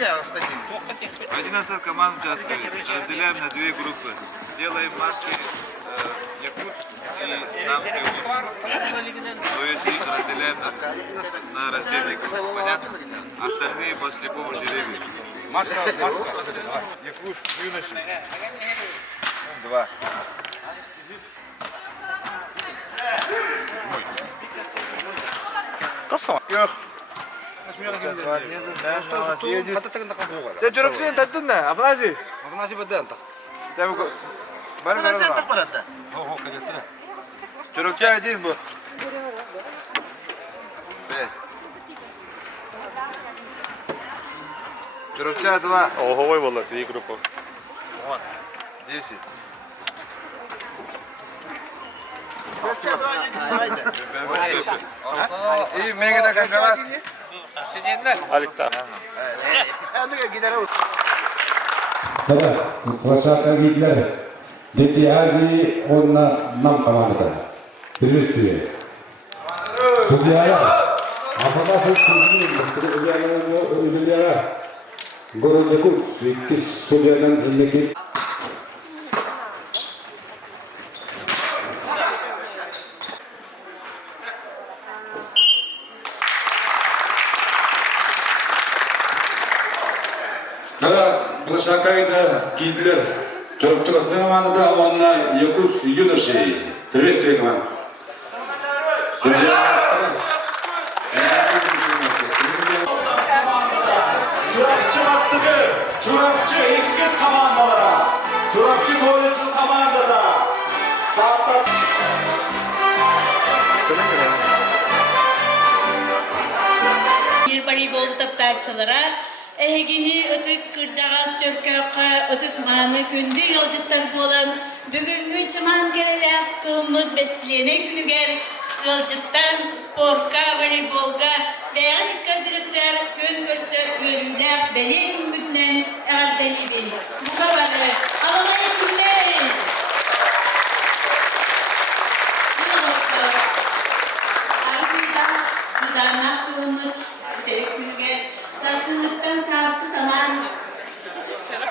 11 команд участвует. Разделяем на две группы. Делаем матчи Якутск и Намский улус. То есть их разделяем на раздельников. Понятно? Остальные после помощи ребят. Якутск юноши. 2. Косо. Çorkоох tattın mı? Ablazi. Ablazi beden tak. Bana sen tak bana da. Ho kadar. Çorkоох değil bu. Çorkоох 2. Ого, волейболу, две группы. Вот. 10. İyi, mega kankalar. Alikta. Tabii, площадка гитлер. Дети Азии, он нам команда. Приветствие. Судья. Афанасий Судья. Город Якутск. Судья Никит. Площадка гитлер. Чоркоохская команда, он Якутск юноши. Приветствие команд. Судья. Çorapçı bastığı, çorapçı İngiliz komandalara, çorapçı voleybolcu komandada. Bir voleybol taptarçılara, ehgini ötük kırcağız Çorkоохқа ötük manı kündü yolcutlar bolan, bugünkü çıman gelelek kılmıt besleyene günüger, yolcuttan sportka, voleybolga veya dikkat edilir gün göster ürünler belin mübnen erdelidin. Bu kabarı alamaya dinleyin. Nidana kılmıt tek günüger, sarsınlıktan sarstı zaman,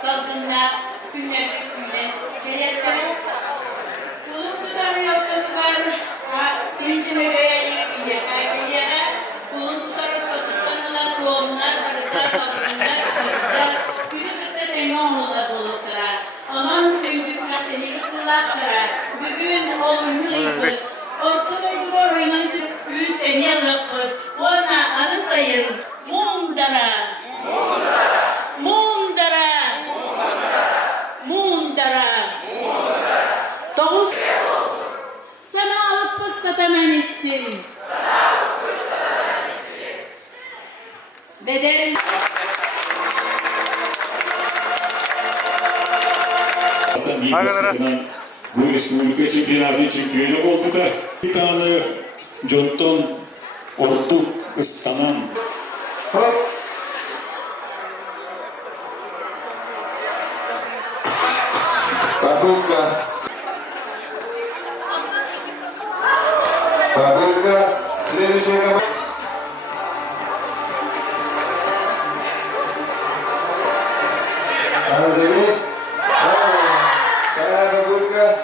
salgınlar, günlerlik günden, gelirlere, kuluk tutarı yokladılar, günceme veya yine kaybediyorlar, kuluk tutarı tutanlar, tohumlar, barıklar, salgınlar, kırıklar, günlükte tengoğlu'da buluklar, onun tüydükler, tehlikliler, bugün olumlu yıkıt, ortada duvar oynantı, 100 sene yıllık, ona anı sayın, Mundara, Mundara, Mundara, Doğuz, sana alıp satanan istin, bedel. Bu Respublika Çempionatı şampiyonu oldu da bir tane Jonton Ortuk ıstanan. Babulka, следующая команда. Назови. Вторая бабулька.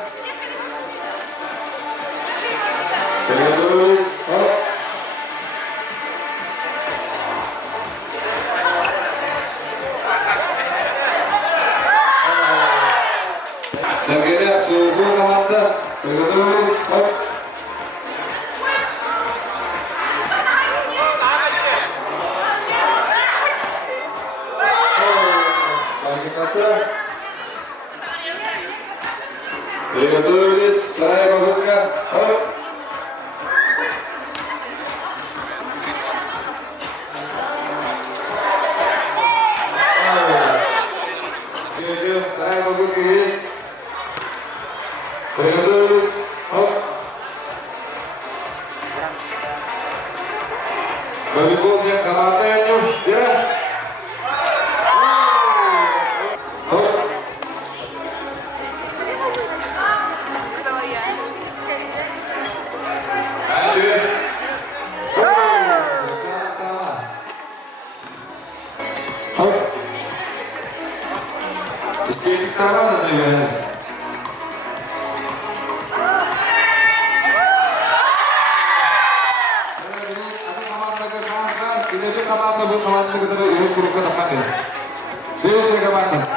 Приготовились. Сангеля, Сулфу команда. Приготовились. Приготовились. Вторая попытка. Оп. Вторая попытка есть. Приготовились. Оп. Волейбол нет команды. Бира. Sama. Hop. Скейтинг команда наверное. Команда бұл команда которая өз группа тапқан. Следующая команда.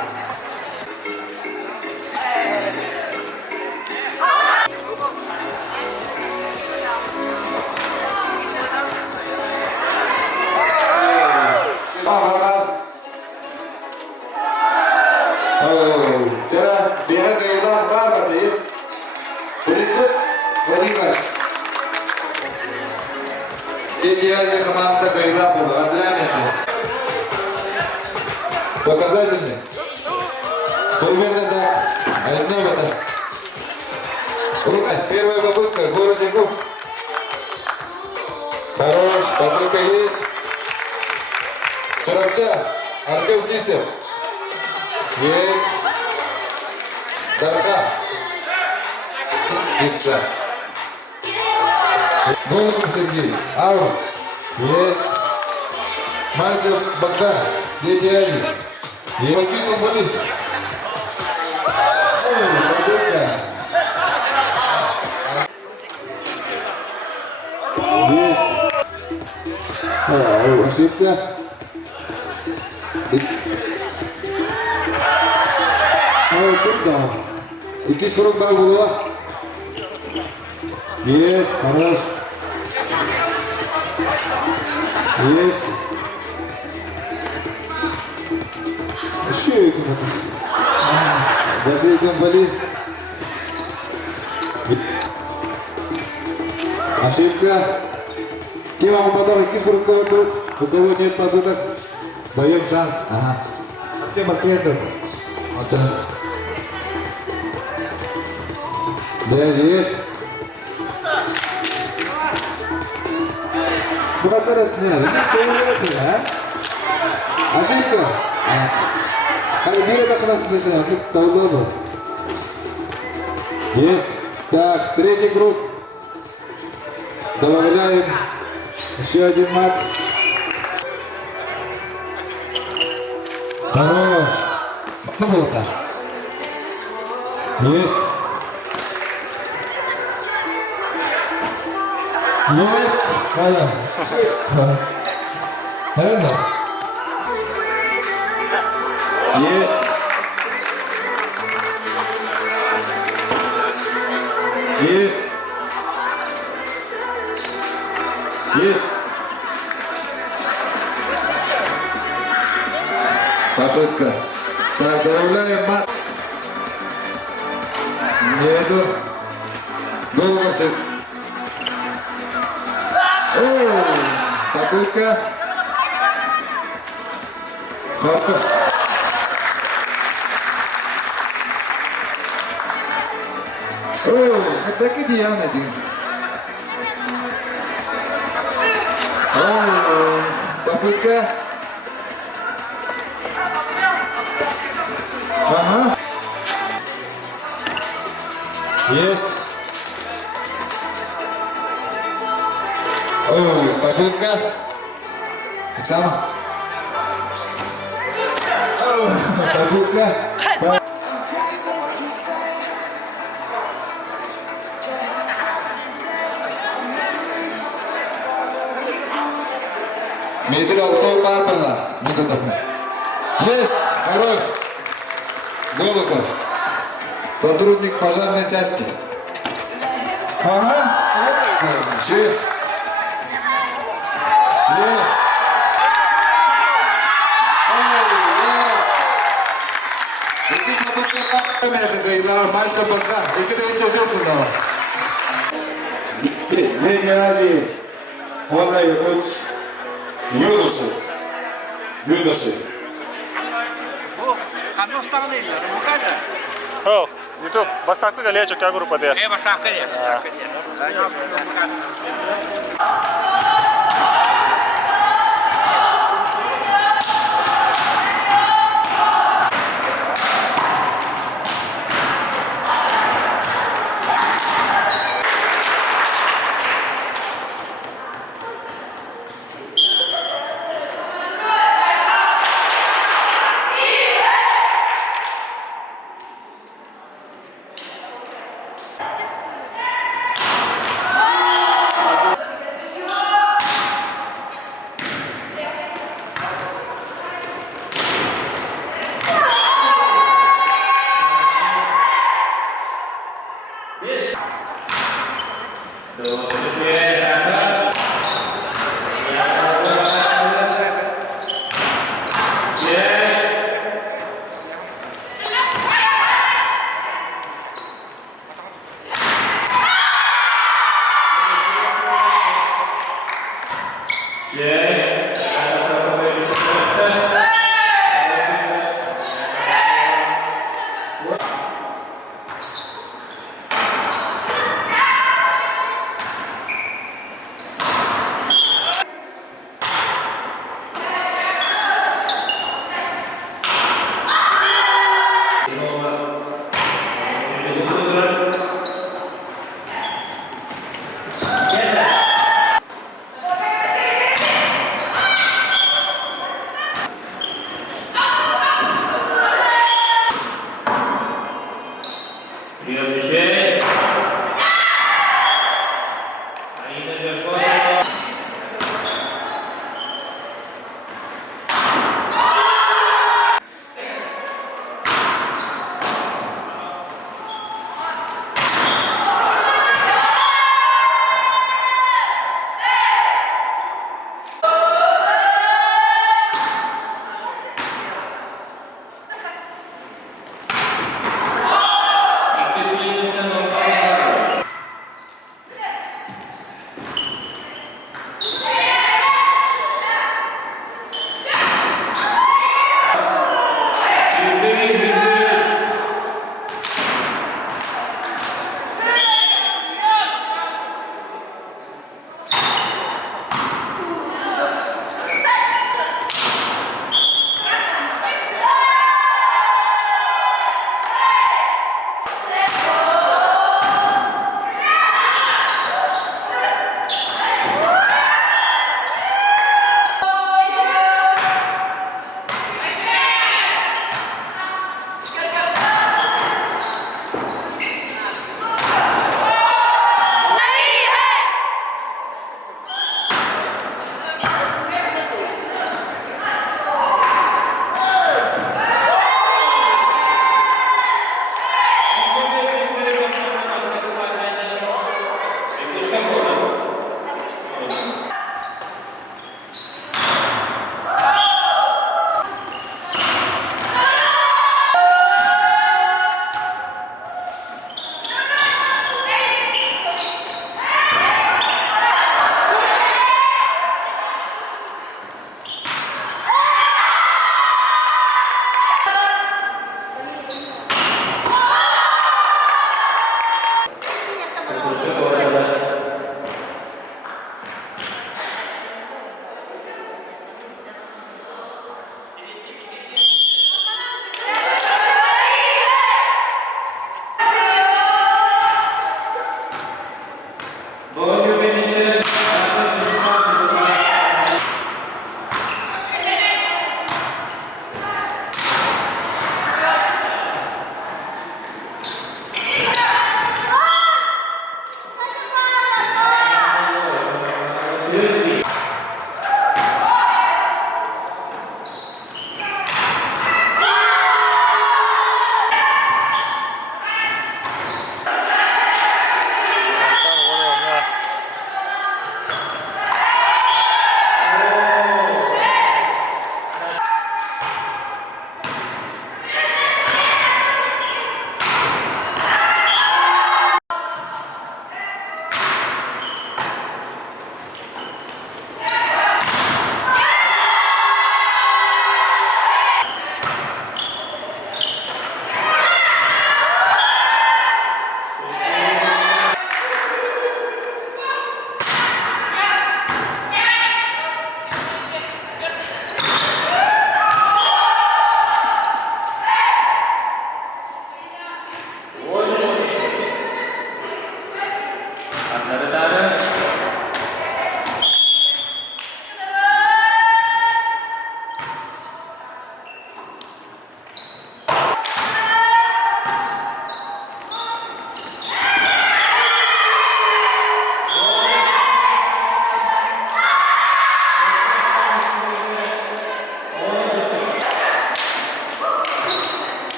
Идеальная команда Г.Г. Показательный. Турнир так. Одна вода. Первая попытка. Город Якутск. Хорош. Попытка есть. Чоркоох. Артем Сисев. Есть. Дархан. Иса. Голубев Сергей. Аур. Есть. Мальцев Богдан. Дети Азии. Есть. Последний болит. Победа. Есть. Ошибка. Куда? Идти с рук было. Есть. Хорош. Есть. Еще куда-то. Последний болит. Ошибка. Кем вам подарок? Кисбург кого-то? У кого нет подуток? Даем шанс. Ага. Артем Аскетов. Вот так. Да, есть. Благодаря снять. Ошибка. Альбира как раз начинает. Таудоба. Есть. Так, третий круг. Добавляем еще один мат. Хорош. Ну было так. Есть. Есть. Понятно. Наверное. Есть. Есть. Есть. Попытка. Так, добавляем мат. Нету. Голубов. Попытка. Хорош. Так иди я найди. Попытка. Ага. Есть. Попытка. Оксана. Попытка. Медаль Алтон Барбана. Есть. Хорош. Голубов. Сотрудник пожарной части. Ага. Еще. Есть. Здесь мы будем как Мальцев Богдан. И когда я тебя делал сюда? Дети Азии. Он на Якутск. Юноши. Oh, YouTube. Бастапкы галия Чоркоох группа де. Бастапкы де.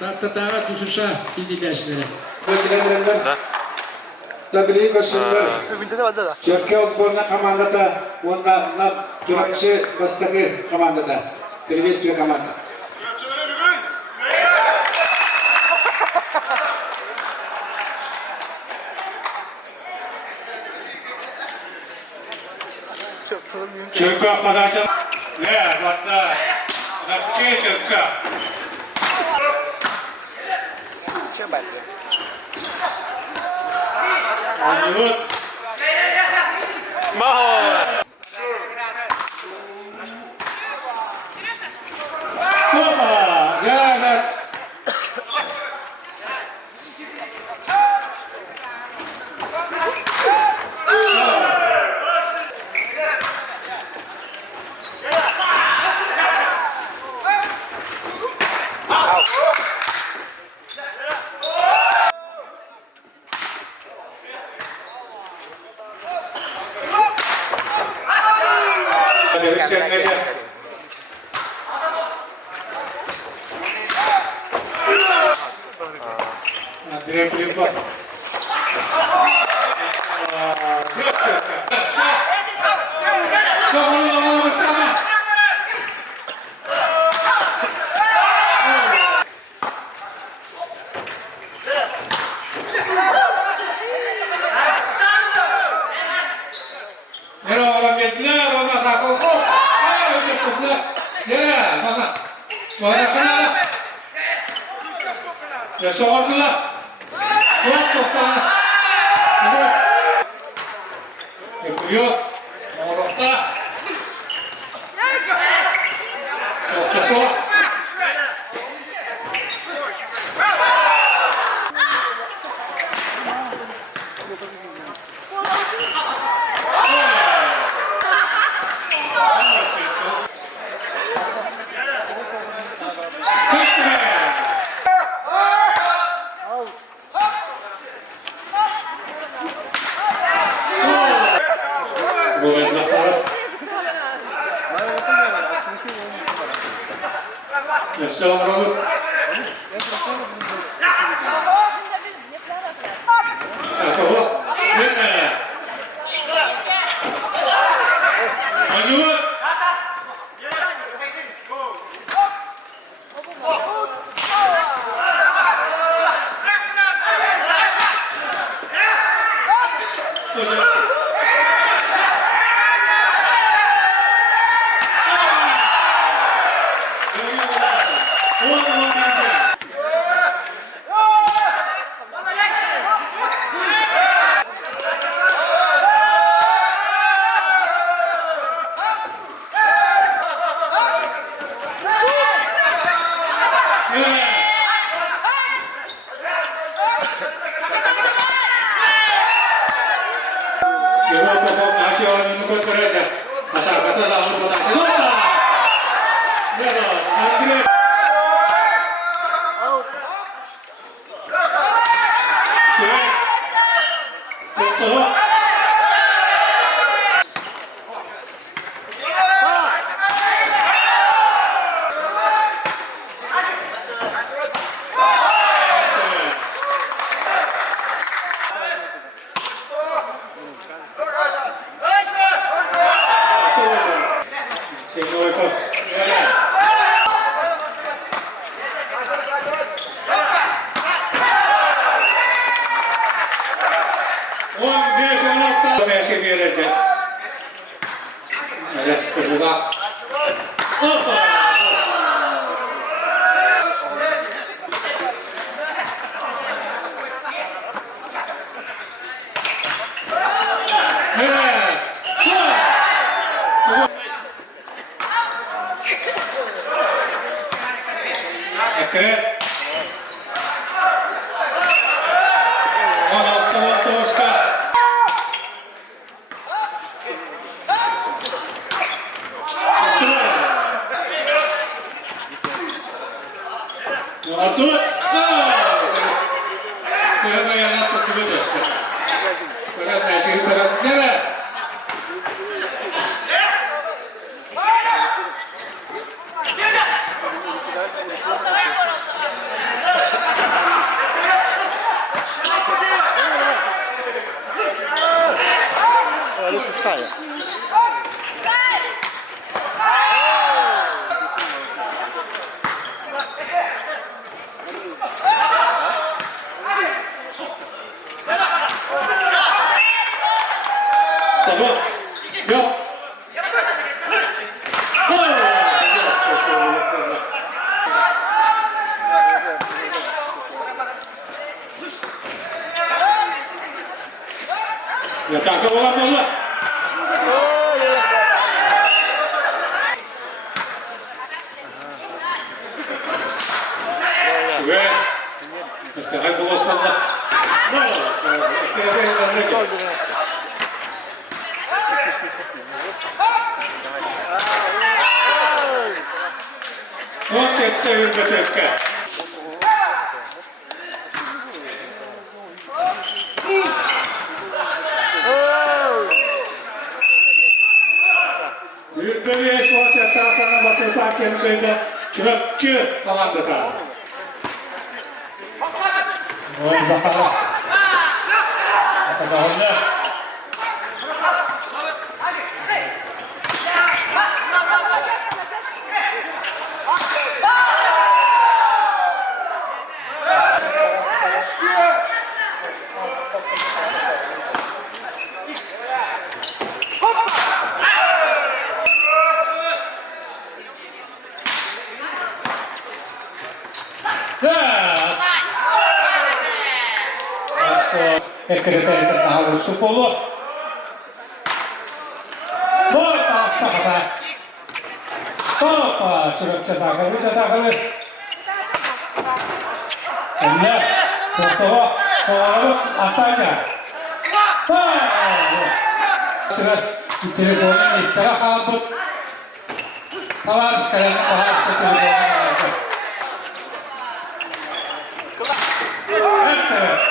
Tahtatağa tuzuşa gidileşleri. Да. Добрый вечер. Чоркоох сборная командата, он на турнирше бастығы командата. Приветствую команда. Чоркоох arkadaşlar. Ne? Bakla. Rakçı Çorkоох. Anlıyorum. Maho! Hoppa. Gel. Yatakta olan bolla. Ve yatakta bolla. Otetta ympätökkä. Ympäviä suosittaa sanomassa jotakin töitä. Tröpky tavannetaan. On vakava. Otetaan ne. Ehkä ne teitä halusta puolua. Voi taas takata. Topaa, sydäksä takali. Tänne, kohtava, kohdalla, ataja. Telefonin mittara kalbut. Tavarskaya kohdasta telefonin kalbut. Hette.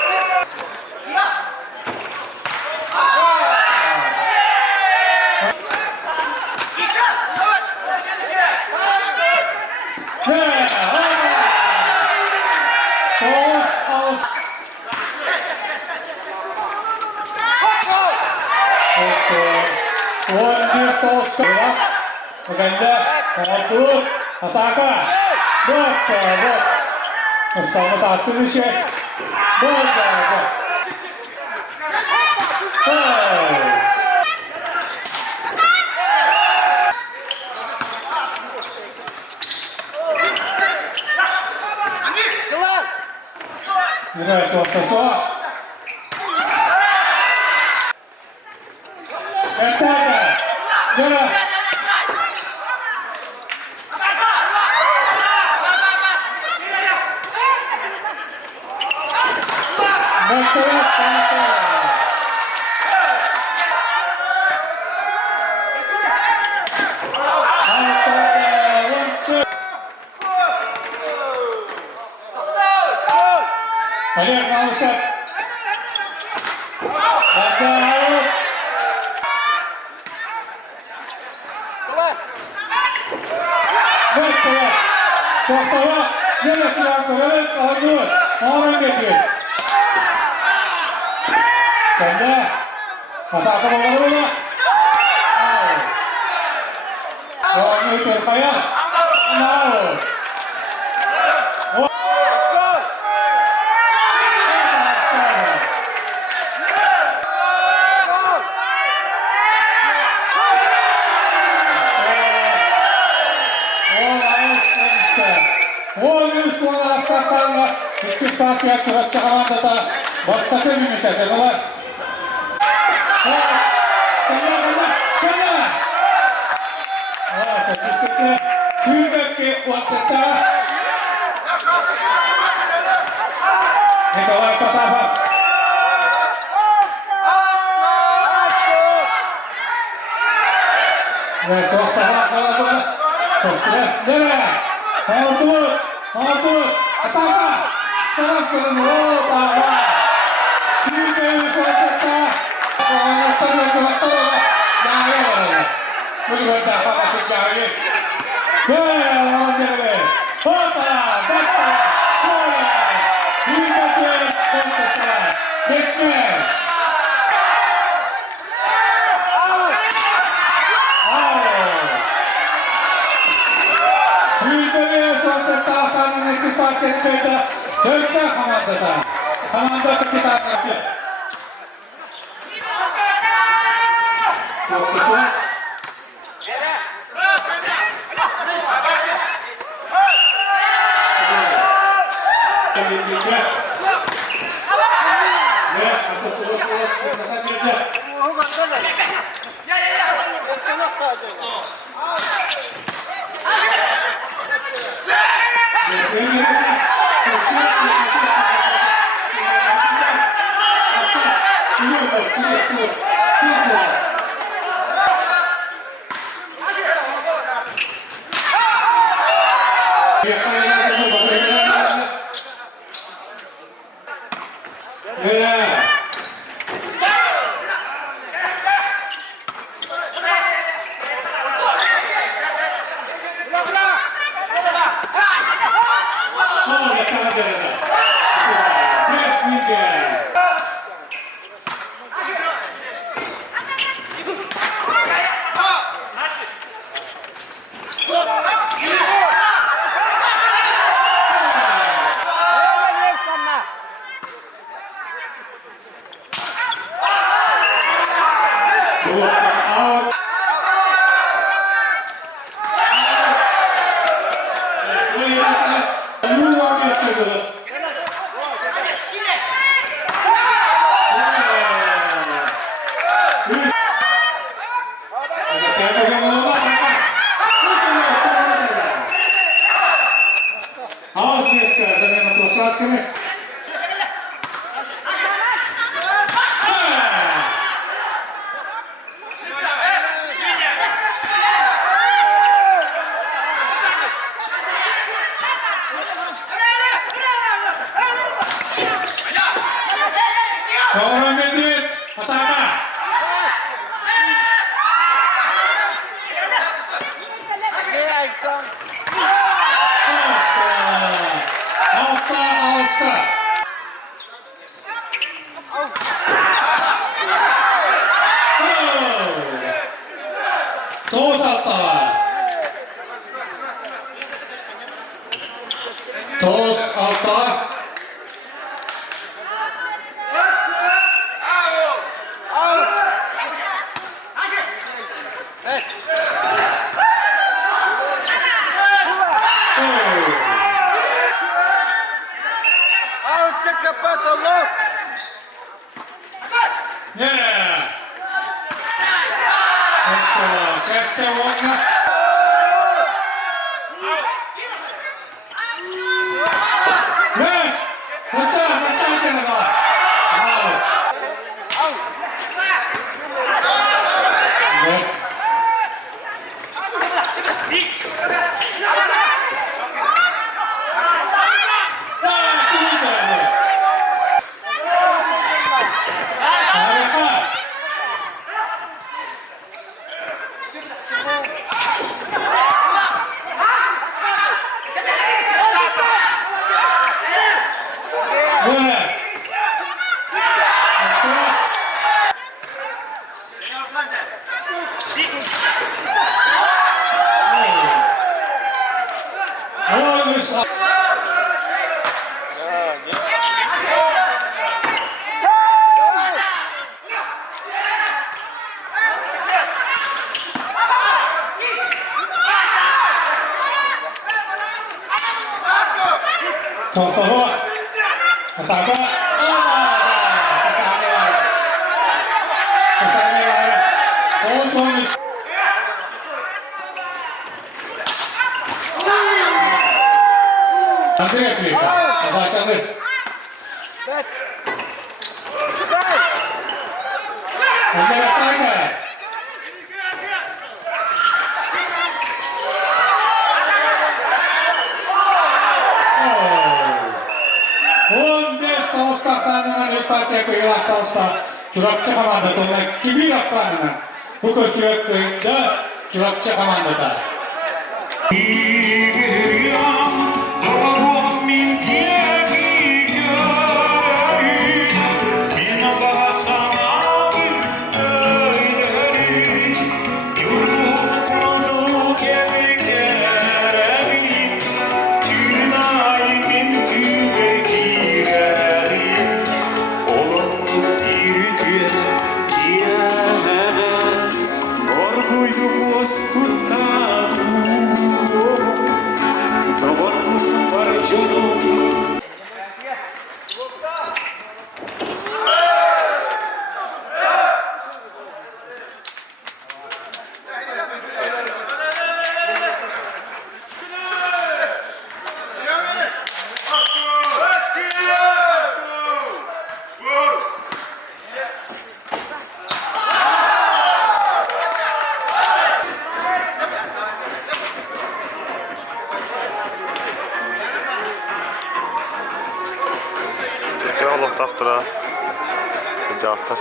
Maganda, Arthur, ataka, bot, Selamat attı bir şey, bot, Right, ortası var. Ertay'da, Cera. Hadi maalesef. Bakalım. Bakalım. Bakalım. Yine plan koyalım. Alıyor. Ağırın getiriyor. Sen de. Hata kapalı mı? Doğru yutur kaya. Bravo. Sonra iki partiye çırakçı havanda da başka bir mücadele var. Kena. Tаттинский. Чуркоох уончата. Николай Потапов. Ve tohtava kalabalık. Koştular. Nereye? Artur. Ataka. Taraf kılını. Ooo. Çürköyü uonchata. Anahtarla çuvatlarla. Yağya var. Bunu böyle daha bakın cahil. Böyle olan derbe. Hoppa, bakta, kola. Bir bakın, konçata. Çekmez. Sürgünü sosyete asanın iki saatleri köyde. Çölke komandada. Komanda çıkıtan yapıyor. Yoklusu. Ve atı kılıç çıkmadan girdi. Chorkoох. Ataka. Nanti replika. Bacalı. Ondan ataka. Sanından 3 partiya kıyılaktasta Çorkоох komanda tolnak gibi raksanından bu köşeye kıyında Çorkоох komandada. Escutado, no vou para Allah taktıra. Casta.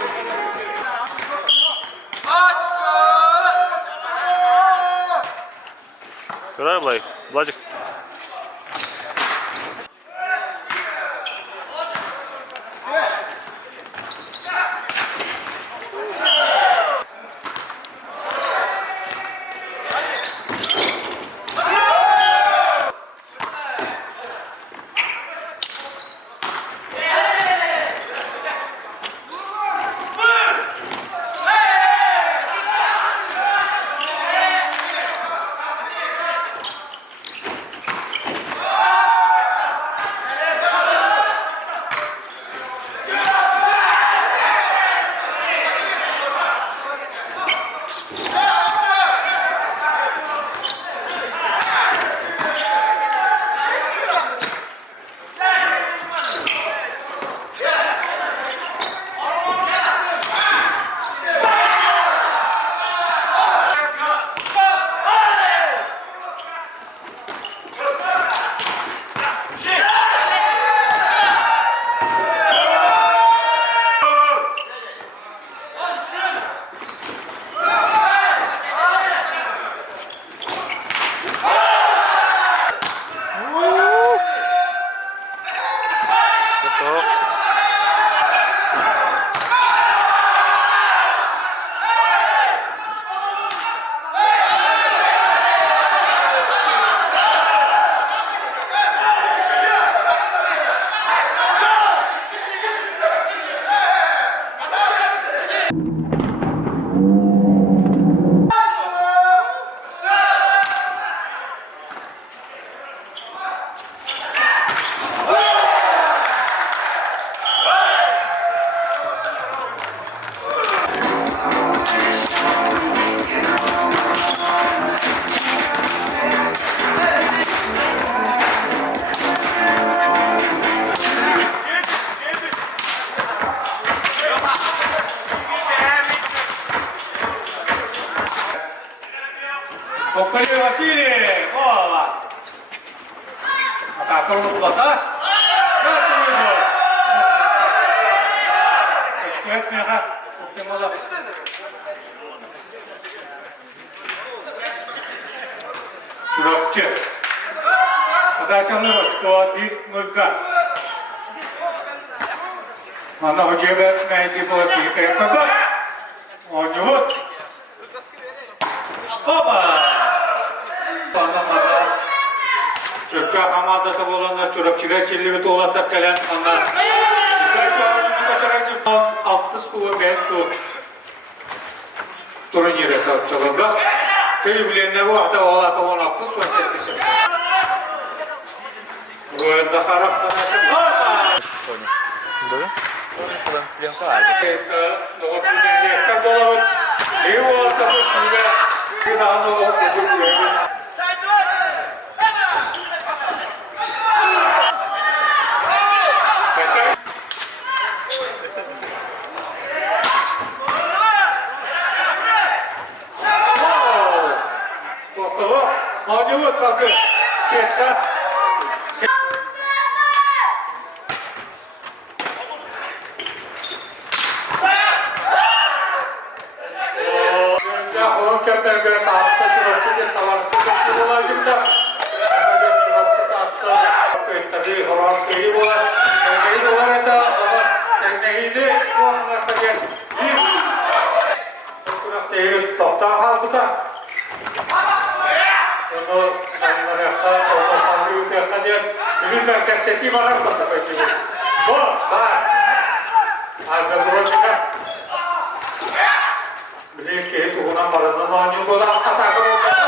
Görer bulayı. Bulacık. Kokoli Vasili, koala. Maka kolmu bata. Katuydu. Eşkiyet meha. Optimala. Çorapçı. Adaşanlı başka bir mülka. Mana hocaya vermeydi bu hikayet kadar. Oynayıp. Baba! Çorkоох командасы болғандар чорапчыға челлебет олаттап кәлән андар. Икәші ауылының қатарайчы 60 туы 5 туы турнир етіп чылында. Түйбіленді уақыта олаты 16 суан четтісі. Гөлді қарап қанашым. Бaba! Böyle? Biliyorum ki Doğuşundan rektar dolabın. Ev oldu bu şube. Bir anda o kutup Oynayıp sakın. Çekler. O köpekler tahtta çırası diye tavarsı köpekler olacakta. Çırası tahtta. Tabii horon köyü var. Köyü var eda ama tekneğini şu anlarda gel. Bir. Oturak değil. Tohtan halkıda. Onu sanırım yakta, onu sanırım yakta diye bir merkez çeki var mı da peki? Bu, var. Arka burası çıkar. Bilin ki tuğunan barından oynuyor bu da atakı olsa.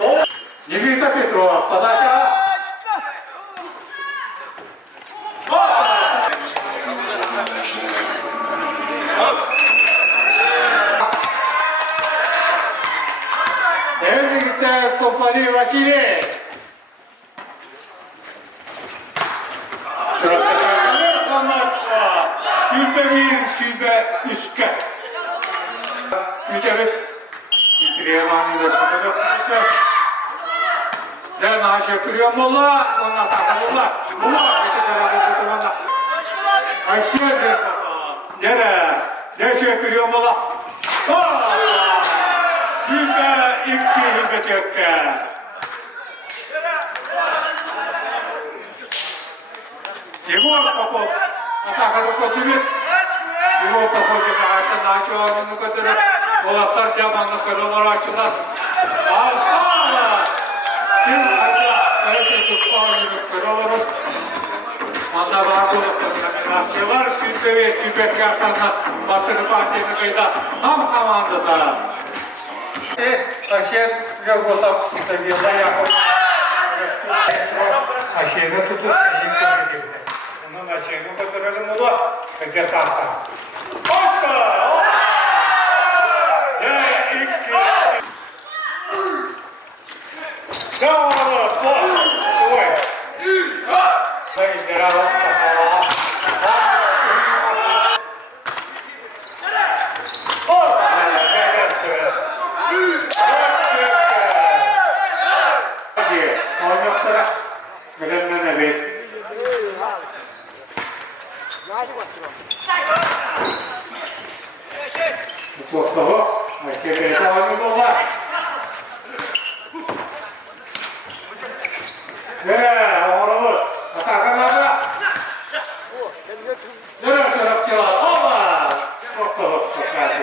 O, Nikita Petrova, Padaşa. Nerede gitti Kokoli Vasili? Şurada çakarlar kanlar. Şülbe bir, şülbe üstte. Mütebet. İntiriyemaniyle şükür yok. Ne naş yapıyor molla, ona takılırlar. Molla, iki tarafı tutuyor. Aşağıca. Yere. Teşekkür ederim ola. Hilbe, iki, hilbe tekke. Егор Попов. Атака докотубит. Егор Попов жеке айтын ашы орнunu көтеріп, олақтар жабанды қырылар ашылар. Алсала! Кім қайда әресеттік орнunu қырылырыз. Анда бар бұл номинациялар күнтөвет жүбекке асанна бастығы партияны қайда ам командада. Ашен жауғылдап сәбелді яқып. Ашені тұтыс жин көргенде. Onun aşağıya götürelim ola, cesarta. Koşka! İki. Bravo! Oy! Hayır, bravo. Hadi, oynattıra. Bilemden evet. Чоркоох, аşağıya devam ediyorlar. Oralı, atakanlarda. Nereye çorapçılar? Ola! Çorkоох çıkardı.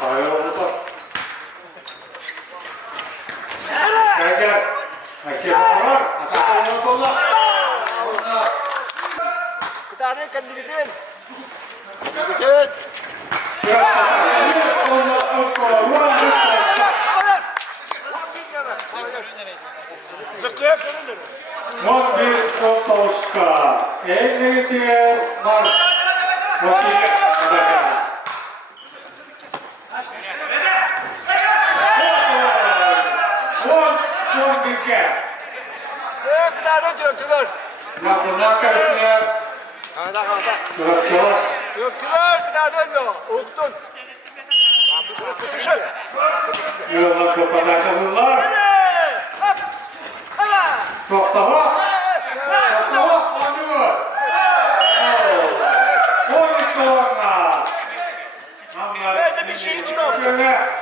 Hayır oldu. Gel. Aşağıya atakanlarda kolla. Kita ada kan dividend. Bir Çorkоох'ka 50 var. Başıyla kadar. 11'ge. Kita ada Çorkоох. Bunlar karşısında Ada. Çorkоох. Çorkоох kita ada no. Uktun. Yollar kapanışlar. Çorkоох. Çorkоох oynuyor. 12 oyna. Nerede bir şey çıkıyor? Şöyle.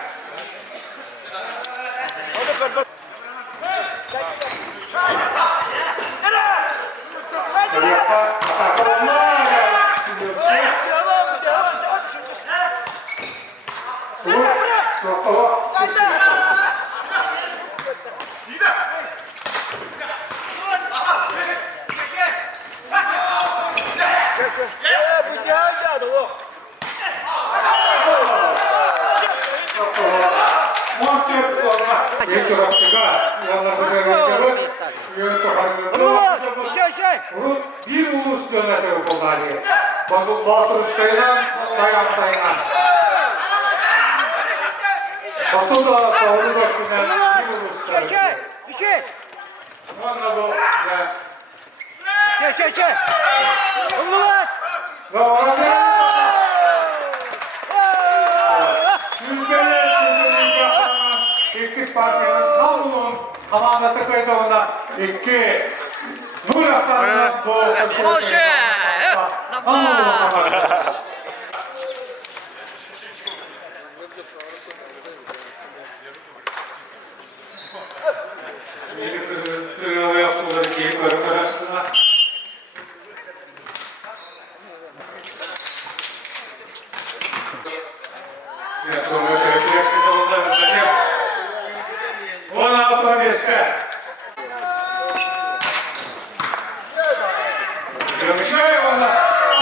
Bir ulus yönetiyor bunları. Batırışkayla dayanttayla. Batı da sağlı da günden bir ulus yönetiyor. Onunla bu Çek. Ulan! ve orada Sülbe'nin yasanan İkiz Parti'nin namlunun komandata kaydı ona iki Nur Hasan'la bu namlunun komandata. Kırığı yaptıkları ki kırık arasında Ona sonra eski. Görüşüyor onda.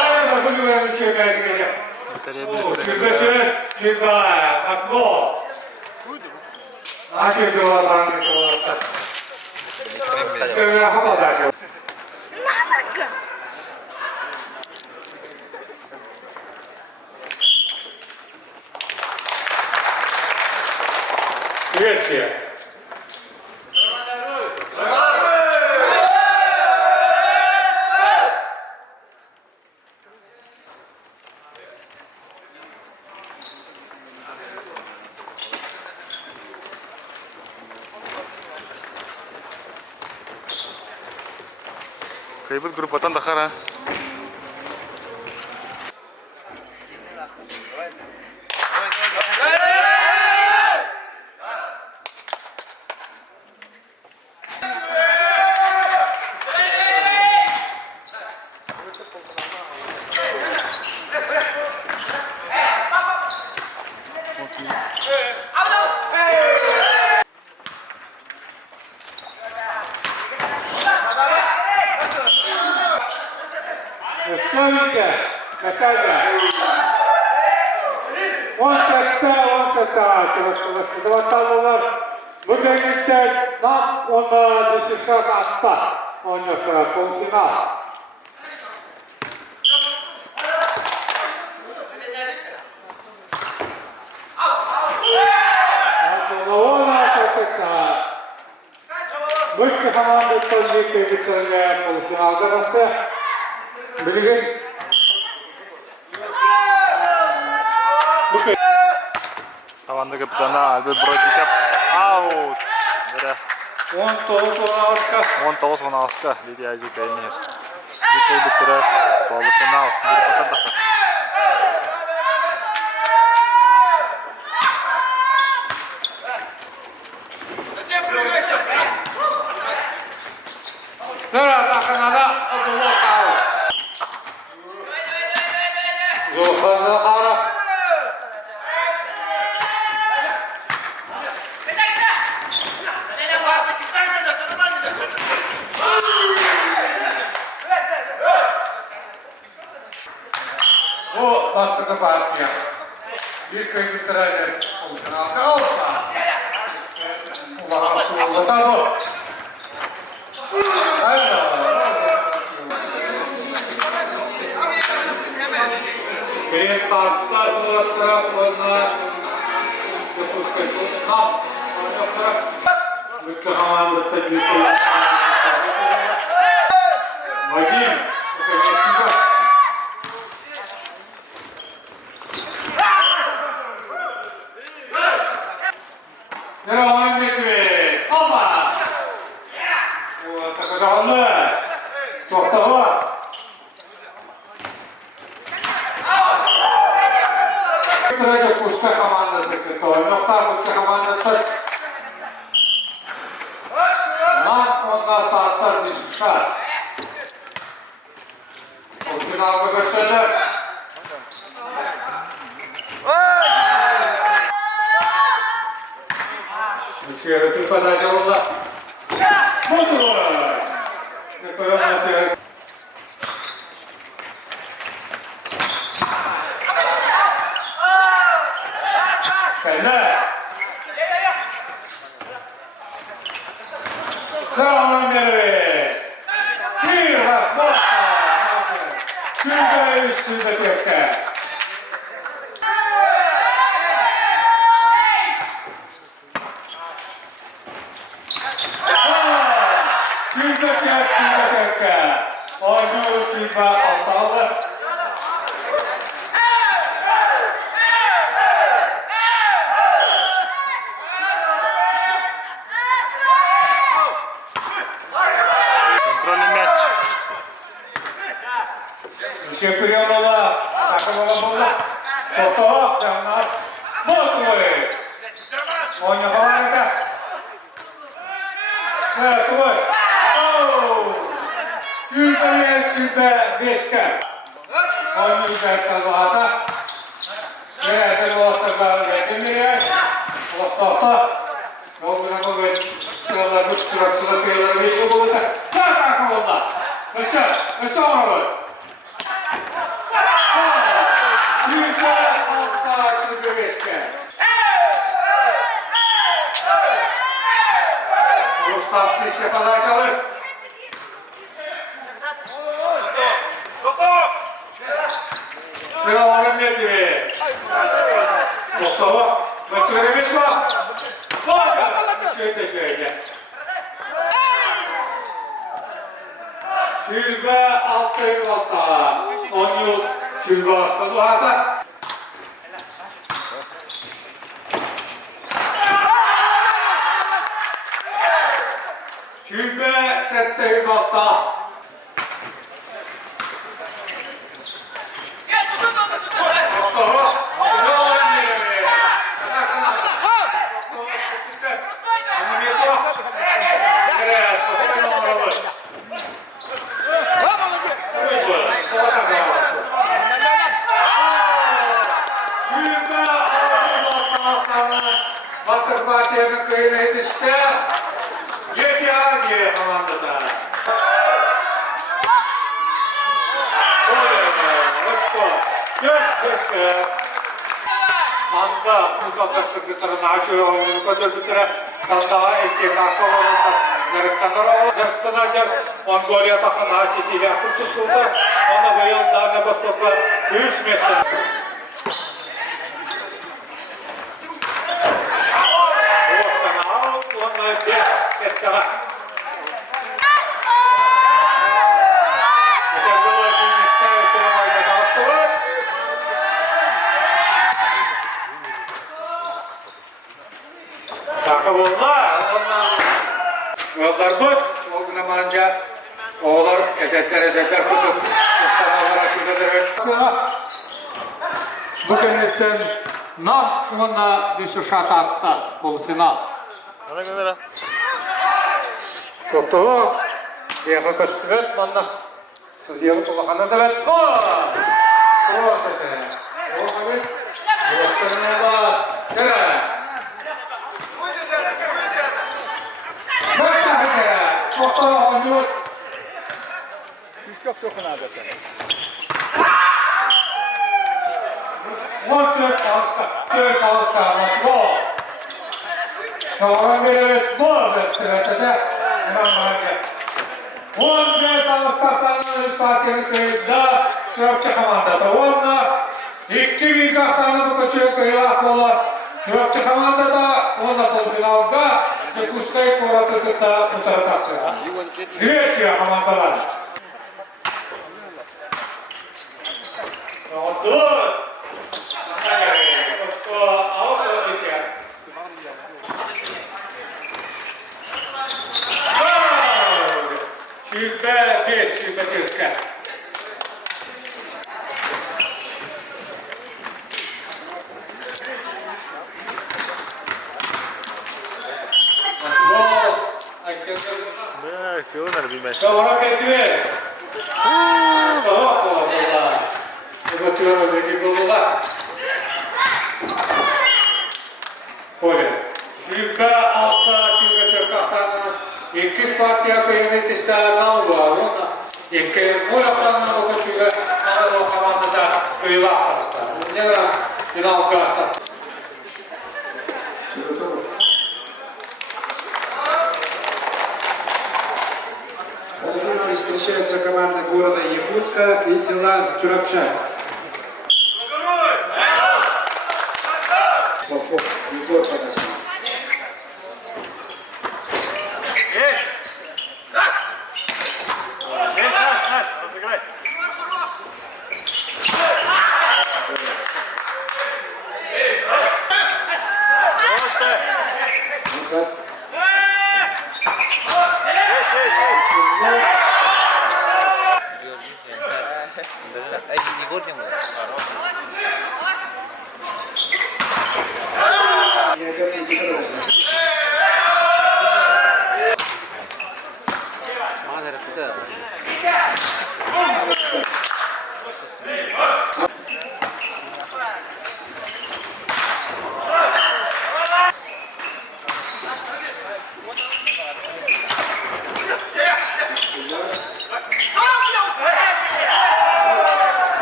Aynen bakın güvenli şey çıkacak. Türk'ün Hilba, Akbo. Aşık diyorlar bana diyorlar. Öyle havalar. Версия. Kayıbıt grupatan dakar ha. Республика, Наталья. Он çekti, çırıkçılıkçı. Vatandaşlar bugünlükten nam ona düşüşe attı. Ondan sonra final. Ona koşukta. Bütün hamamda tozluk bitirme finalda nasıl? Bilgin. Avanda kapitana Albert Brodikap out. Bere 19 on aska Lidi Isaac Kainer. Dikay bitire palu final grupatan dakar. Nerede kanada adımı kaldı. Zulfazı harap. Bu bastırdı partiye. Bir köy bitirecek. Kanalda oldu. Ulan asıl oldu tabi. Перед Вадим, это не сюда. Здорово, Медведь! Опа! Вот, так головне. Кто-то Третя пуска команда таки то. Нокта пуска команда так. Нам onlar tartlar düşmüşler. O finalda gösterler. Şöyle Türk pazarcı oldu. Budur. Ne kadar anlatıyor. Kelle. Devam edelim. Bir hafta. Şurada üstünde tepke. Şurada tepke. Oyuncu şurada altalı. Контрольный мяч. Чемпионова, такого было. Чоркоох, там нас. Вот твой. Он не говорит. Да, твой. Сюда есть, сюда бешка. Он не идет талвата. Мирает его тогда, это мирает. Вот то-то. Oldu böyle sıralar bu sıraçıda kıyıları meşhur bulundu. Çak takım oldu. Başla onu. Güzel altta sürgü beşke. Rustam Sişe paylaşalım. Bir oğlum geldi. Mustafa. Beklerimiz var. Şöyle. Şülbe altı altta. 10 yıl şülbe aslı bu arada. Şülbe sette altta. partiyanın kıyına yetişti. J.K. Aziye komandada. Anda uzaklaşık bir tarafa aşıyor olduğunu kadar bir tarafa daha erkeğin arka olanlar yarıktanlar olanlar yarıktanacak Mongolia takın aşitiyle kurtuşuldu. Ona böyle darına bastokla üç meşten. Ortadan out, onunla beş settara. Takabullah, onlar bu, o güne manca, oğlar edekler kutup, İstanbul'a gidedir. Bugün etten nam, onunla bir şu şat attı, bu final. Ana gönder ha. Çorkоох, Г.Г. Костюмет, manna, Сузьеву Кулахана Давет, о! Кросите, Охавит, Охтанева, Гера. Çok çok önemli. Dört alska, gol. Kalan bir gol bekledi. Hemen 15 alskasının üst partiyanın kıyında Çorkçı komandada. Onunla 2 bilgaslarına bu koşuyor kıyılak bola. Çorkçı komandada onunla polfinalda Yakuşkay koratırdıkta utaratası. Güreşiyor komandalar. Dur! Şülbe 5, şülbe Türk'e. Gönder bilmez. Sonra bekliyor. Tamam kola. Bakıyorum bir kola. Öyle. Şülbe altta şülbe Türk aksanının 2 partiya kıymet ister nam var. İki bu aksanına bakışıyla o komandada kıyıla aktarıslar. Ne kadar final kartası. Встречаются команды города Якутска и села Чурапча. Егор подошел. Разыграй.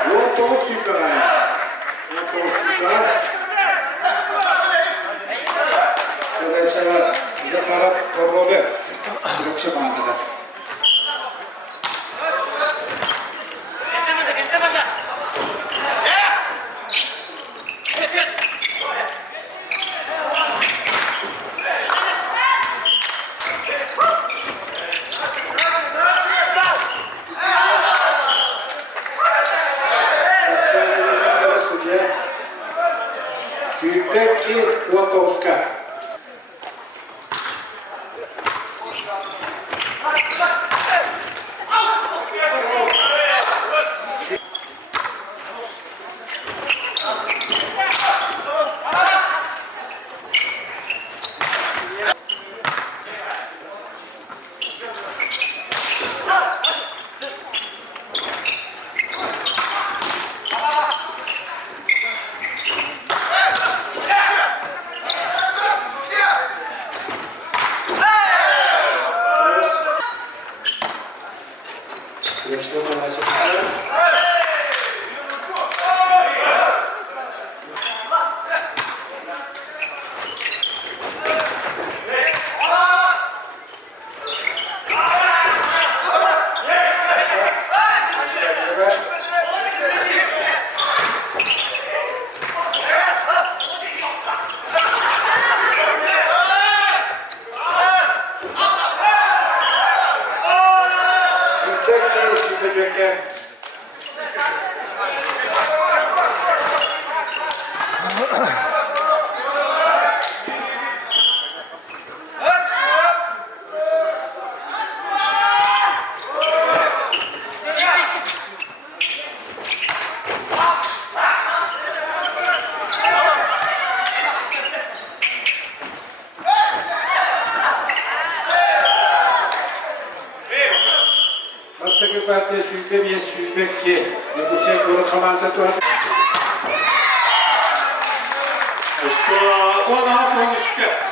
Вот толстый играет. Вот толстый играет. Сначала Захаров Роберт. Чурапча командада. Чурпеки Латовска. partisi %100 bu sektörü komandası var. İşte o daha sonuçta.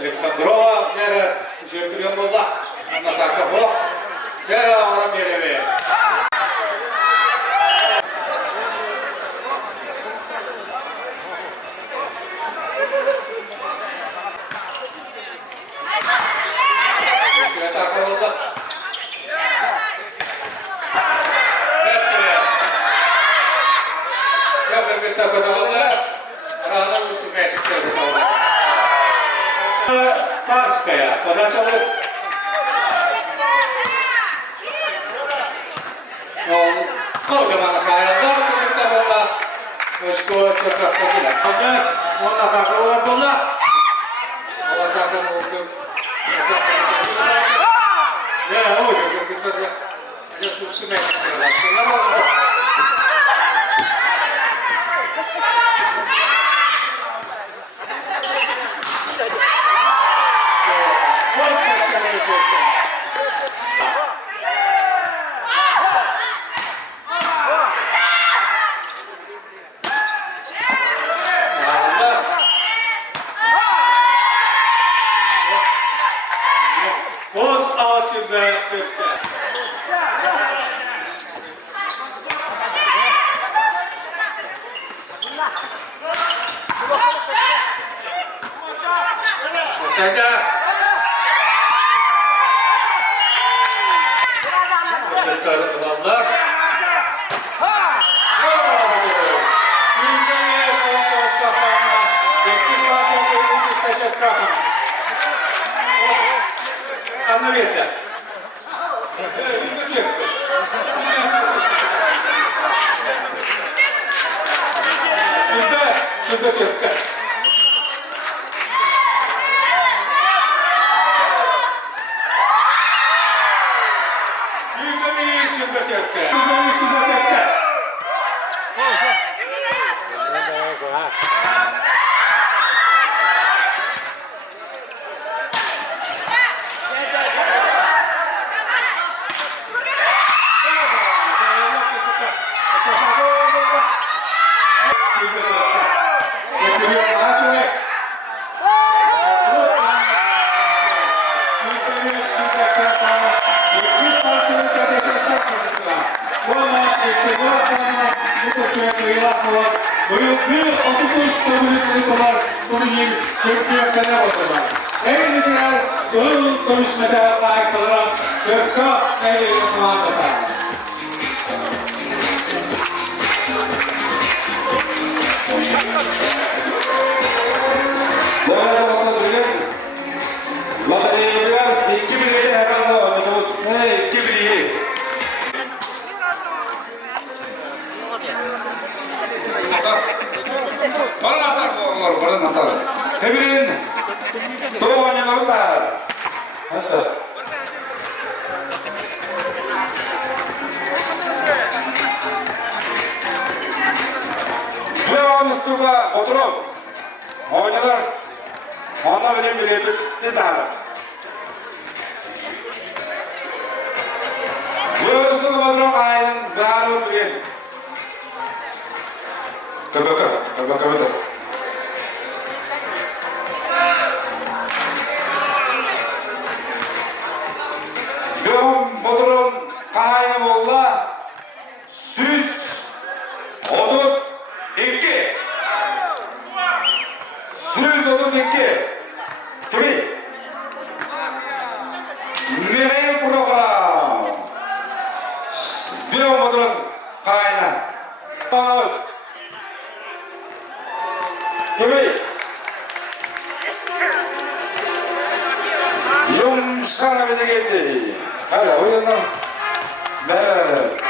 Александрова, Вера, чемпион была, она так обо, Вера, она мереве. Если так было, как бы так было, рано выступать было. Тарская, поначалу тоже mana sayallar turnikta bo'ldi. O'shku ko'rsatdi bular. Ona taqolar bo'ldi. Ona taqolar bo'ldi. Ya, o'sha ko'rsatdi. Just ustuna chiqdi. Shunday bo'ldi. Görüntü Badron Kaya'nın bağlı bilin. Kabaka. Görüntü Badron Kaya'nın oğlu süs odun iki. Süs odun iki. Kimi? Mega program. Görüntü Badron Kaya'nın. Bağız. Kimi? Yumuşana bir de gitti. Hadi oyundan. Beraber.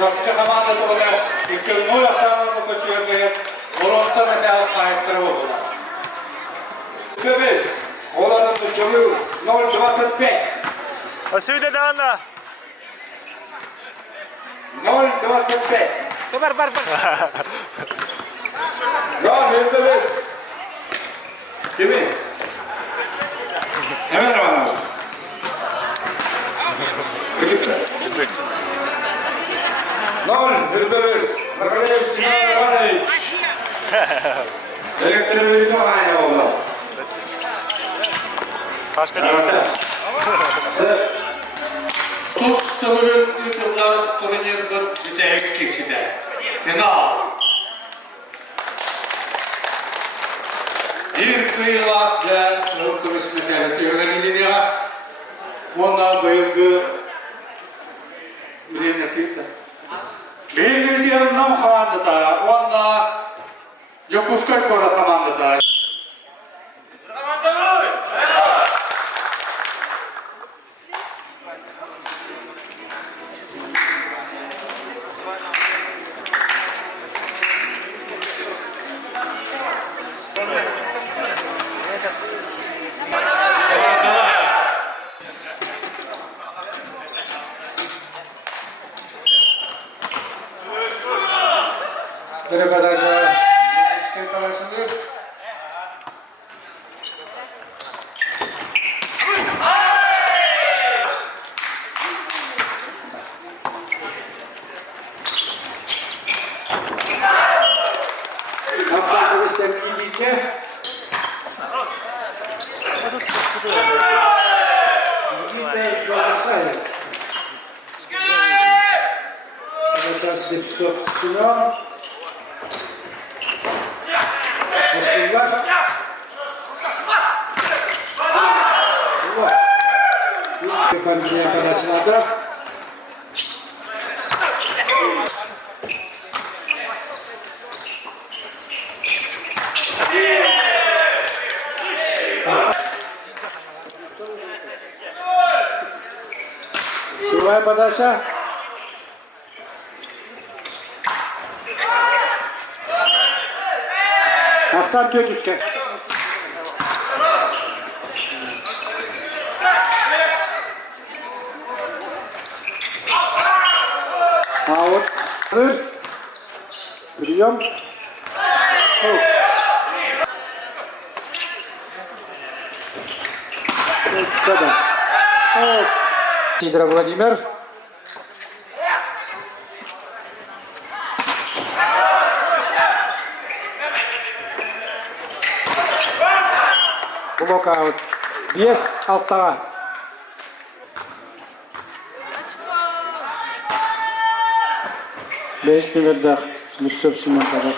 Çorkоох команда турнир 2-0 астананы көчөргөн Волонтер медаль кайттырып oldu. Көбес, олардың жолы 0.25. Спасибо, Дана. 0.25. Бар. Көбес. Kimi? Hemen alalım. Nol, Hürbeviz. Bakalev Sinan Ivanoviç. Elektrikli aynı oldu. Başka değil. Evet. Tuz tölün yıllar turuncu bir bitecek keside. Final. Bir kıyılarda turist meselesi yöneliliğine ondan bölgü bir netice. Bir yanından kalandı da ondan Yokuskoy kora kalandı da. Передача русской подачи. Акцент выстав идите. Идите бросает. Это спецсоц Семен. Остынlar. Вот. Памяти подача на трап. Силовая подача. Аксан Тётюшка. Аут. Прием. Сидоров Владимир. Блокаут. Без алтава. 5 номерда Слепцов Симон kadar.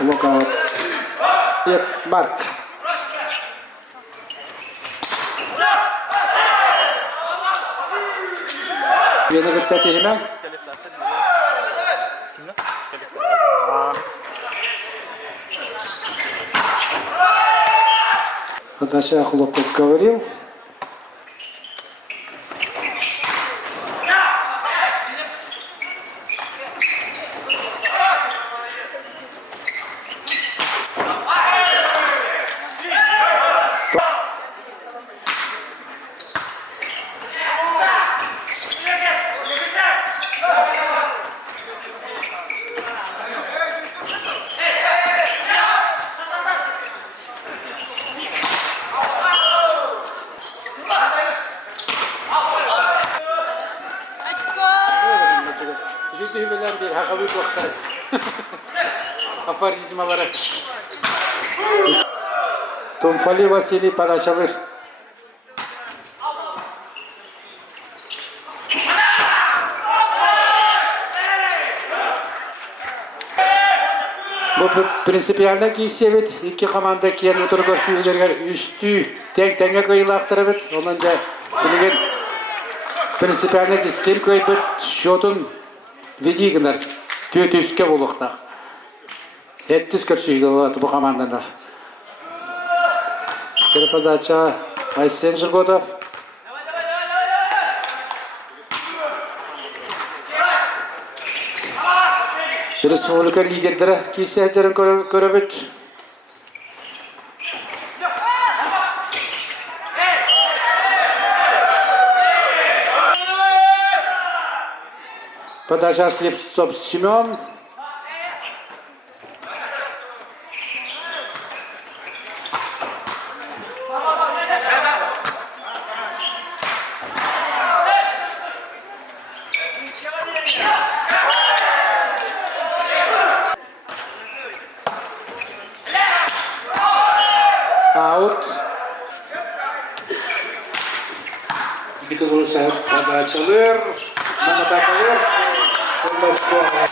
Lockout. Yep, Mark. Yeni gitti hemen. Подача Хлопов говорил. Düğmeler değil, hakalı kulakları. Afarizmaları. Tumfali Vasili Padaçalır. Bu prinsipiyalda ki evet iki komanda kiyen oturup sürülerger üstü tenge kıyılaktırıp onunca bilgen prinsipiyalda ki skill koyup şotun Видигнер, түйетүйіске болуқта. Әттіз көрсүйгі олады бұл командада. Переподача Айсен Жырготов. Республика лидердері кейсе әтерін көріп өт. Подача Слепцов Семен. Аут. Биту olursa подачалır. Mehmet Akalır. Ondan sonra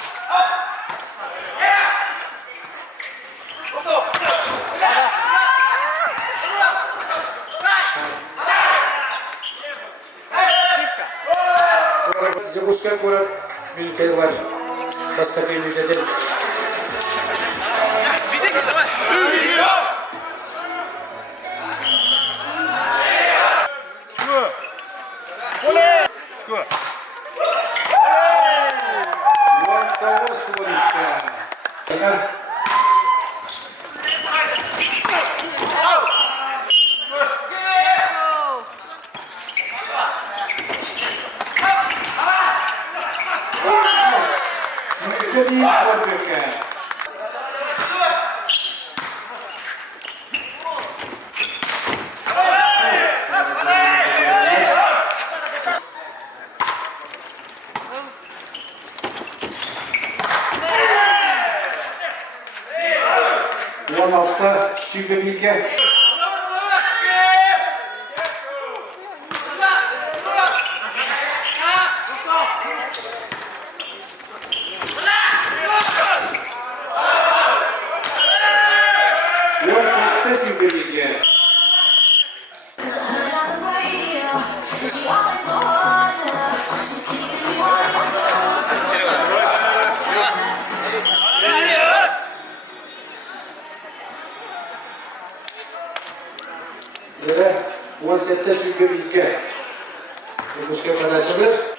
Запускай город Милькайлар. Поставили людей. Altta şimdi Bilge. Yok sette şimdi Bilge. Ve 17.2. Busca Padaçalır.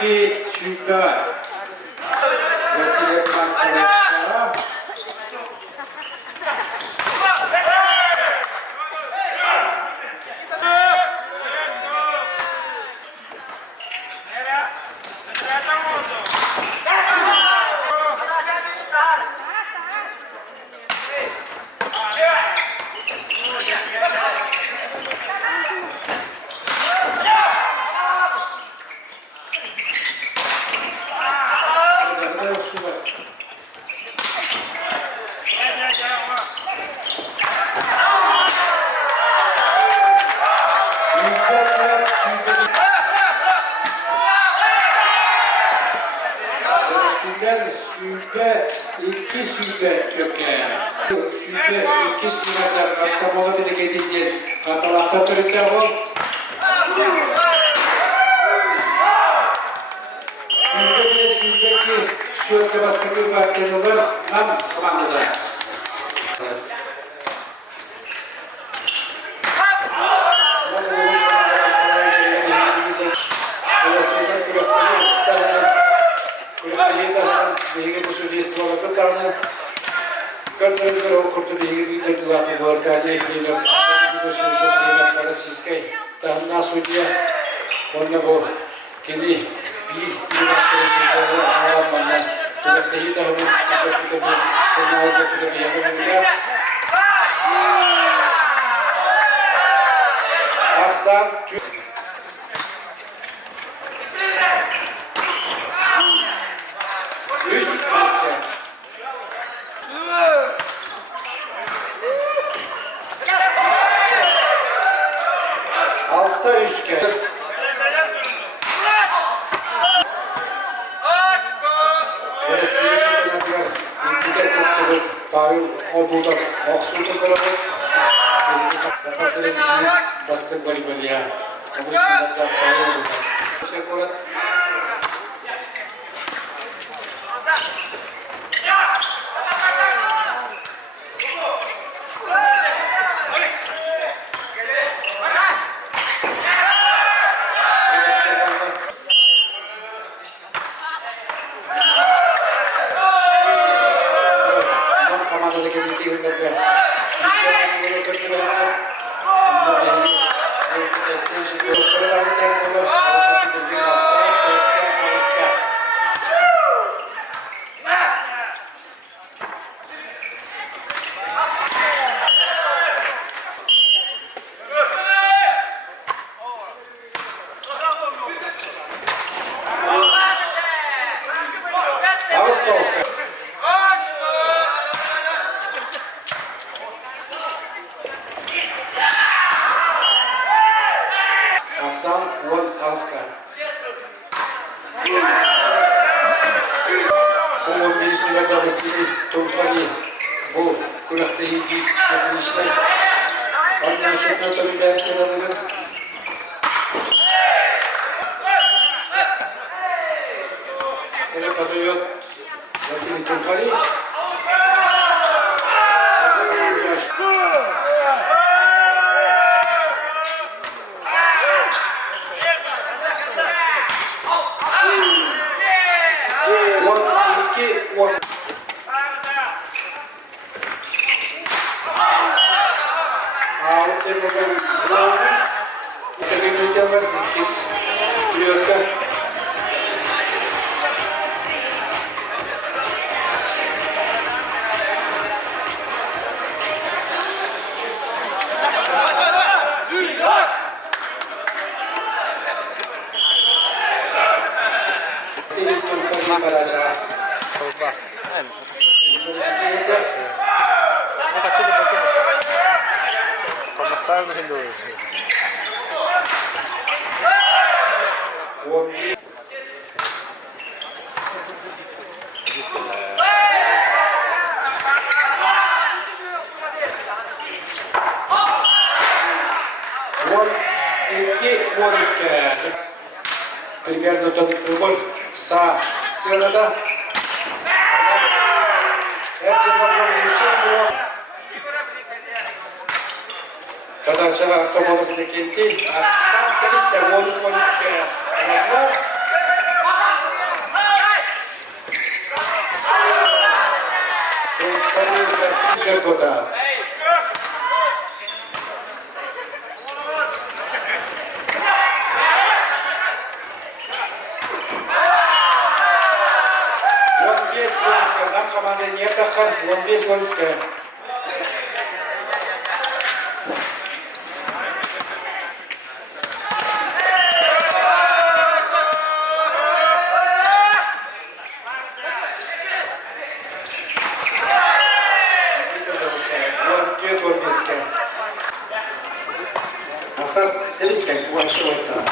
Sürekli çünkü Vasile Park'ta Süpe, iki süpe köke. Süpe, iki süpe artamola bir de gedince. Kapalakta türüte ol. Süpe ve süpe ki şu öte baskıtı partiyonu var. Nam komandada. Behiga busu list wala katana kartu karo kurtu behiga kita dua keluarga aja ini busu sosial ini para siskai tahun nasudia orang bo kini ini terus kita awal mana kita behiga tahun kita senang kita behiga behiga asal altta üçgen. Burası şampiyonlar. Ülkede tuttuğu tarih o burada Aksu'da karalı. Safasının baskı voleybolü ya. Bu sınavda tarih oldu. Sekorat. Hasan Won Aska. Bu ministrler davasını Tumfani bu kulakta ilgi yapılmışlar. Ondan çok tabii dersen adını. Evet Patriot Vasili Tumfani. ¿Cómo estás haciendo? Примерно тот угол са силада. Тогда вчера автомобиль на кенте, а сам количество волос волосы иногда. Чоркоох. Нам команда не отдыхает, он без Вольская. Maksat temiz kendisi bu açı oyunda.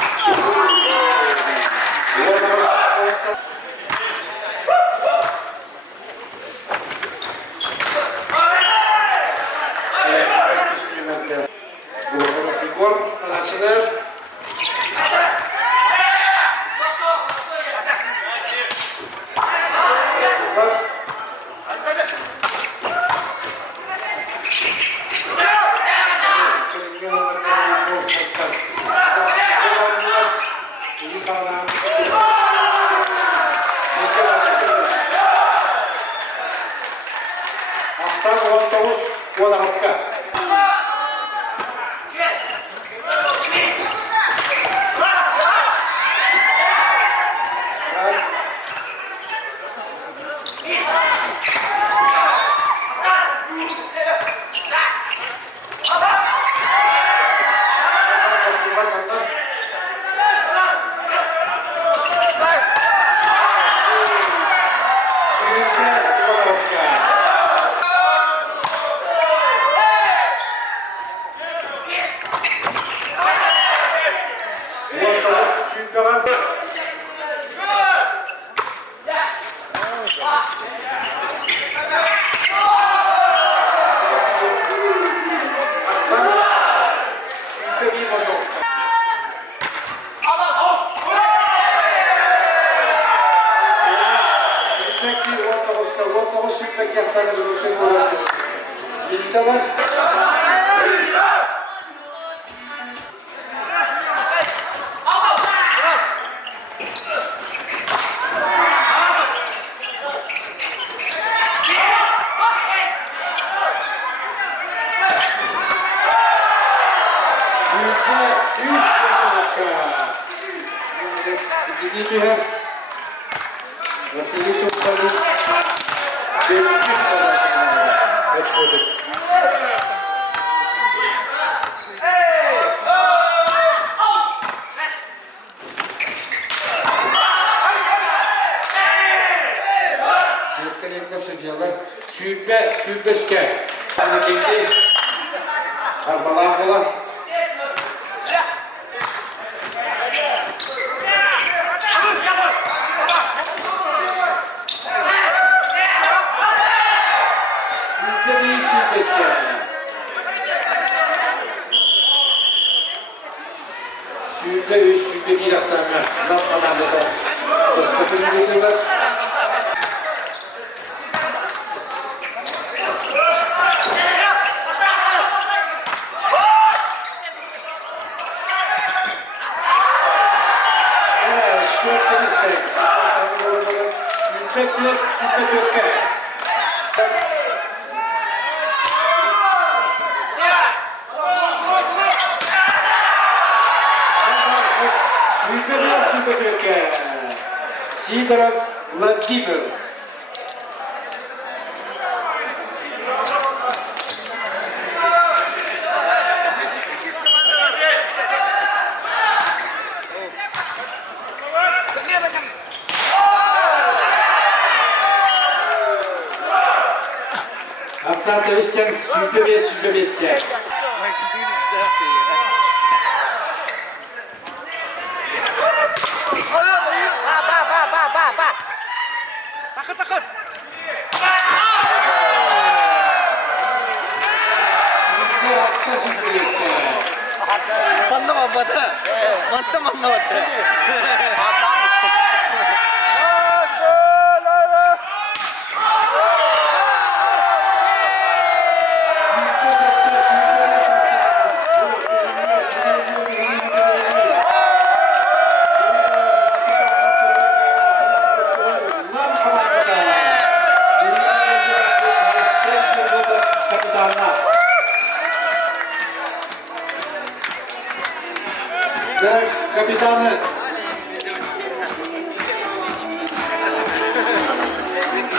Kapitanı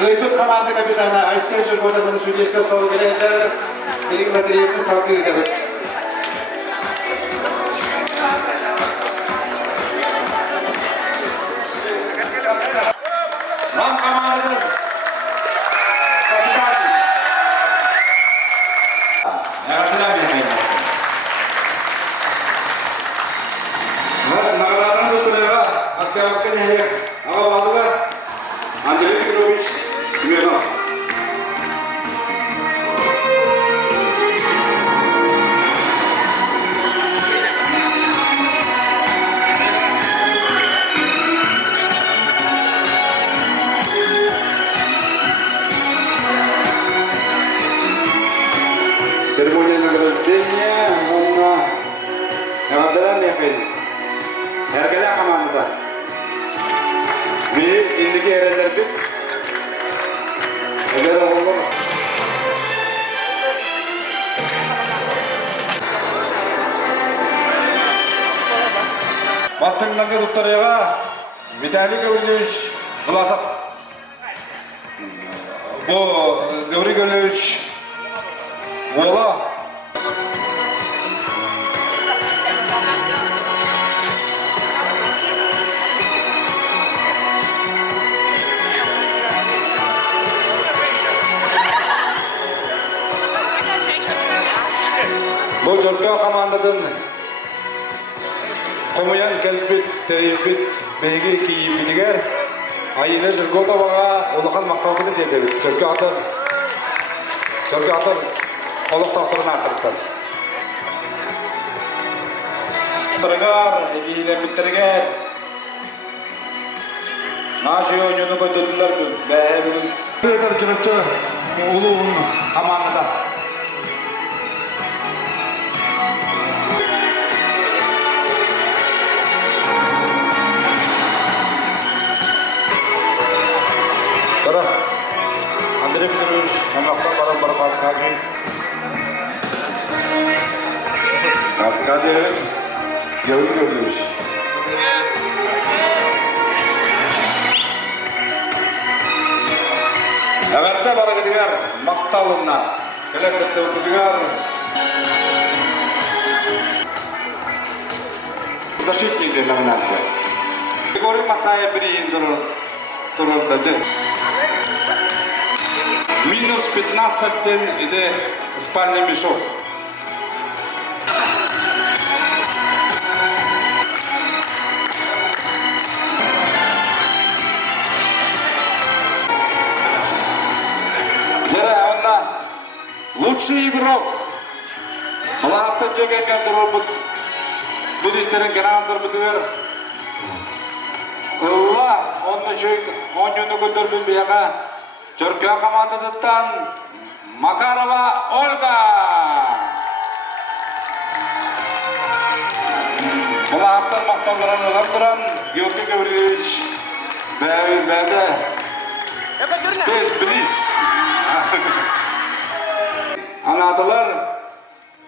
Zayıfız komanda kapitanı Aysel Çorko'nun Südyeş'te sol gelenler bilim materyalini saklıyor tabii. Lan komandanın kapitanı ne kapitan bilmeyin. Bana komandada. Bir indiki ereller bit. Eğer olur. Бастыңнанға докторыға Виталий Г.Г.Власович Власов. Г.Г.Власович Вола. Bu Çorkоох командадан Комуян келбит, теребит, беги кийимдигер айына Жирготовага улахан макталбыды дебет. Чоркоохтар олук тактырына артырыптар. Тыргар, egilebitтерге Наши ойнunu көтөдүлөр бәһәрүн. Бетер чырыкчы улуун командада. Андрей Петрович, намактан баран Пацкаги. Пацкаги, Г.Г.Власович. Әгәттә барығы дигәр, мақталына, кәләкетті өкүдігер. Защитник номинация. Григорий Масаев бірейін тұрылды. Минус 15-тен иде спальный мешок. Лучший игрок. Малапта жегенге турбут. Будистерин гранатор битер. Улла, онны жөйт, онюну көтөрбүл бияга. Чоркоох командасынан Макарова Ольга. Малапта макталган алган Г.Г.Власович. Бәді. Спес близ. Анадылар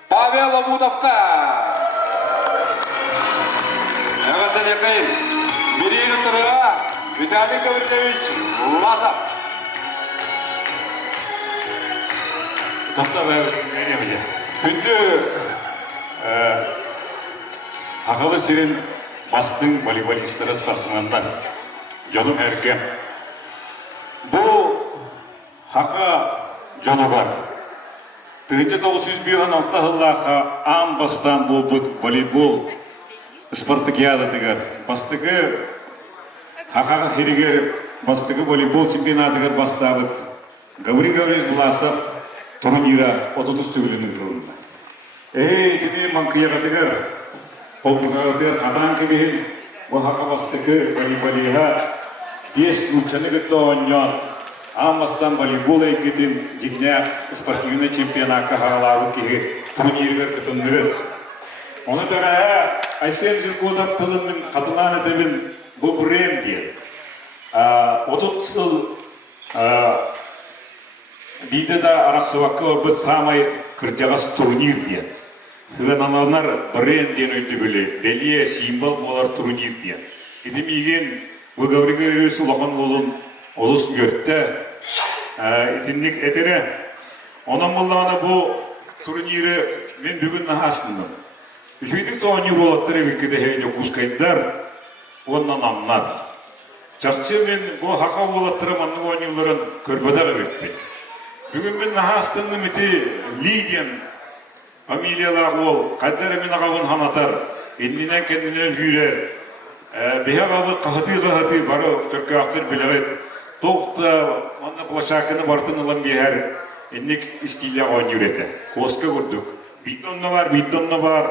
Павел Обудовка. Әгәттен екайын. Бірейін тұрыға Виталий Г.Г.Власович Власов. Топта бәйбі. Күнді ақылы сирен бастың волейболисттері спортсмендар. Жолым әркем. Бұл хақа жолы бар. 1996 жыллаға ан бастан болбыт волейбол спартакиада дегер. Бастығы хақаға херегер, бастығы волейбол чемпионатыгер бастабыт. Г.Г.Власович Власов турнира 30 төгілінің тұрында. Тіне манқияға дегер, қолдыға дегер қадан кебейін, бұл хақа бастығы волейболиға 10 лучаны күтті ойнан. Амастан волейбол екетін дегіне спортивный чемпионатқа ғалауы кеге турниргер күтіндігір. Оны дұға Айсен Жирготов тылымын қатылан етімін бұл бренд ден. 30 жыл дейді да арақсываққа орбыт самай күртеғас турнир ден. Хыганаланар бренд ден өйді білі, белие символ болар турнир ден. Етімеген Г.Г.Власович өсі лоқан болын олыс көртті. Итинник әтері. Онан болағына бұл турнирі мен бүгін нағасындым. Үшейдік тоғыны болаттары беккеде хейді құскайдар, оннан амнар. Чақчы мен бұл хақа болаттары манның ойныларын көрбадар өтпен. Бүгін мен нағасындым еті Лидиан фамилиялағы ол, қайдары мен ағауын ханатар, endinen kendine hürer. Bihagalı qahati baro Çorkоохтар bileret. Toqta anda bulaşakını bartın olan bir her enlik istila oynayırdı. Koska gördük. Bidonla var.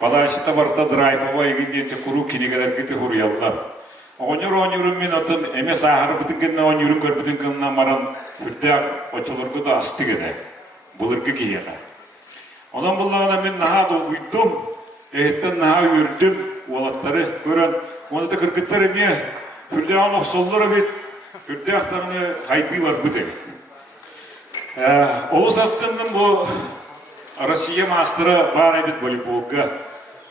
Padaşta barta drive var. Egin kuru kini kadar gitti huriyallar. Oynayırım ben atın emes ahar bütün kendine oynayırım gör bütün kendine maran hüddak açılırdı da astı gede. Bulurdu ki yana. Ondan bullağına ben naha dolguydum. Ehetten naha yürüdüm. Olatları gören Onu da kırgıtları mı? Hürdeğen oksolları bit. Hürdeğen haydi var bu tabi. Olus aslında bu Rusya masterı var bit voleybolga.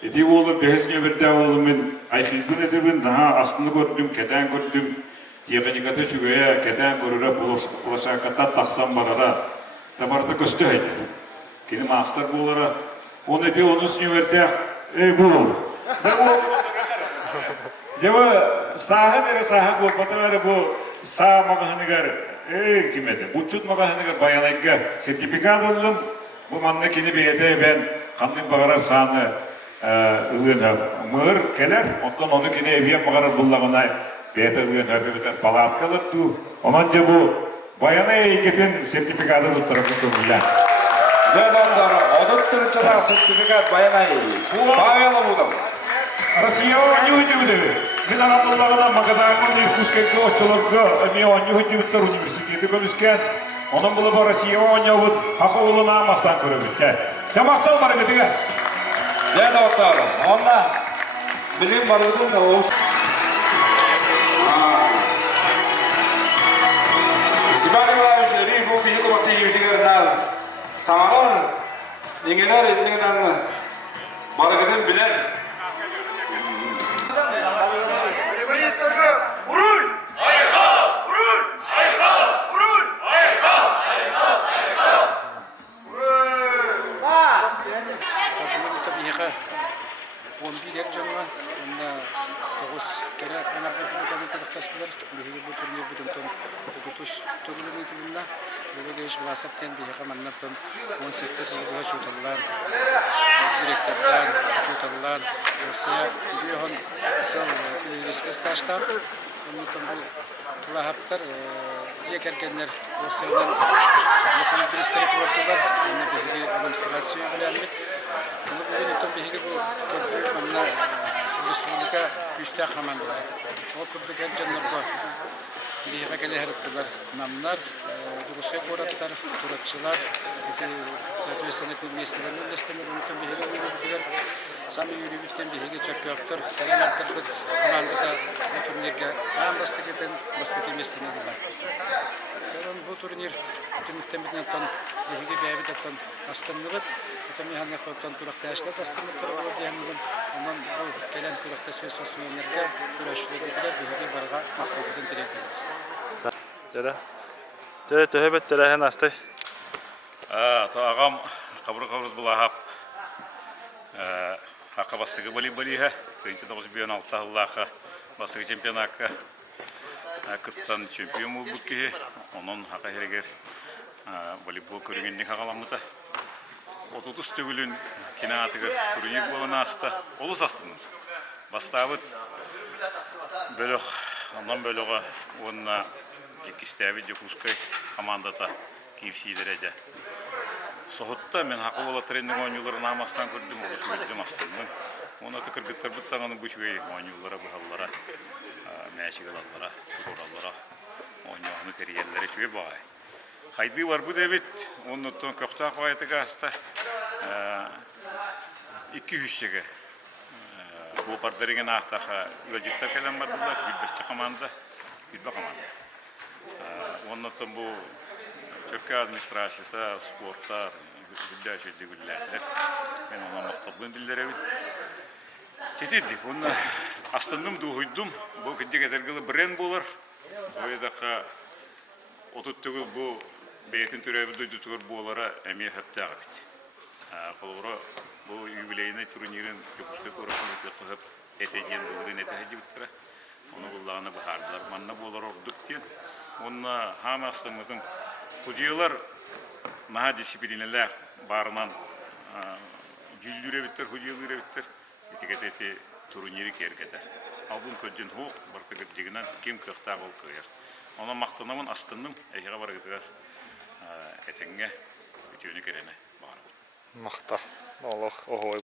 Eti oğlu behesine bir de oğlumun ayıklığı nedir daha aslında gördüm, keten gördüm. Teknikatı şuraya keten görüre bulaşa katat taksam barara. Tabarta köstü haydi. Kini master bolara. Onu eti onun üniversite bu. Deva saha dere saha bu patara bu sağ magahınıgar kimede. Bu çut magahınıgar bayanayga sertifikat aldım. Bu manna kini beyete ben kanlı bagara sahne ılığına mığır keler. Ondan onu kini eviye bagara bullağına beyete ılığına bir palat kalır du. Onanca bu bayanaya iketin sertifikatı bu tarafı kumuyla. Ne dostlar, oduttun çada sertifikat bayanay. Pavela buldum. Rusya oynuyor mu dedi? Bir daha Allah'ına makadamın bir kuskekli oçoluklu mi oynuyor diye üniversitede konuşken onun bulup Rusya oynuyor hakkı oğluna amastan kurabilir. Çamaktal var gidi. Ne dostlar, onunla bilim varlığın da olsun. Sibariler şehri bu bir vakti yürüyüşler sağlar. İngeler ettiğinden balıkların bilir. Г.Г.Власовтен бияқа маннаттан 18 сылыға чуталлар, директордан чуталлар, Россия бияхан сыл университет стажтар, соннуттан бұл қылахаптар, жекергенлер Россиядан лоқан пристреп бортулар, оны бияға администрация біләмет. Оны бүгін өттен бияға бұл көрпі манна республика күстәк командалар. Ол көрпіген жанларға бияға келе әріптілер намнар, Rusya koratlar, kuratçılar, soответственно местlerinin destemlerinin bihiler, sami yürüyüşten bihiga Çorkooh'tur, Taralar'dır bu komandada bu turnirge hem bastıketen bastıkı местlerinde. Bu turnir tümükten bitnekten bihiga beyabidatan astımlıgıt, tümü hangi korktan kuraktaşlar astımlıktır o diyemedim. Ondan bu gelen kurakta söz-sözmenlerge kuraşçılar bihiga barga maktabıdan direktir. Tere. Töhebet terehen astay. Ağam kabır bulahap. Hakkı bastığı voleybolühe. 1996 yıllığa bastığı çempionakka. Kıttan çempiyon olduk ki. Onun hakkı herger voleybol körüngenlik hakalamıda. 30 tügülün kinatıgır turnir bolana asta. Olus astınır. Bastabıt bölük. Ondan bölüğü onunla İkistəvi Cokuşkay komandada kivsi derece. Sohutta men hakkı ola trening oyuncularını amastan gördüm, oluşu gördüm aslında. Onu da kırgıtlar bıttağını bu şüveyi oyunculara, buhallara, meşigalallara, sorallara, oyuncularını kariyerlere şüve bağay. Haydi var bu devlet, onun ton köfte koyatı gasta. 200 şege. Bu pardarıgen ahtaha gölcükler kalem vardılar, bir komanda, bir komanda. Ondan bu Türkiye administrasyada, sporta, güllaşıdı güllerler. Ben ona maktabını bildiremedim. Çetirdik. Onu aslında duydum. Bu gidecek edergili brand bolar. O yüzden oturttuğu bu beyetin türevi duyduğu bolara emeği hep devam etti. Bu jubileyine turnirin Çokuşkay korkusunu hep eteceğin bugün eteceği bitti. Onu kulağına bahardılar. Manna bolar orduk diye. Onunla hama astığımızın hocalar maha disiplineler barınan güldüre bitter, hocaları bitter. Etiketi turniri kergede. Album ködün hoğ, barkı gittiğinden kim kırkta ol kıyar. Ona maktanamın astındım, eğer var gittiler etenge bütünü kerene bağırdı. Mahta. Allah oho.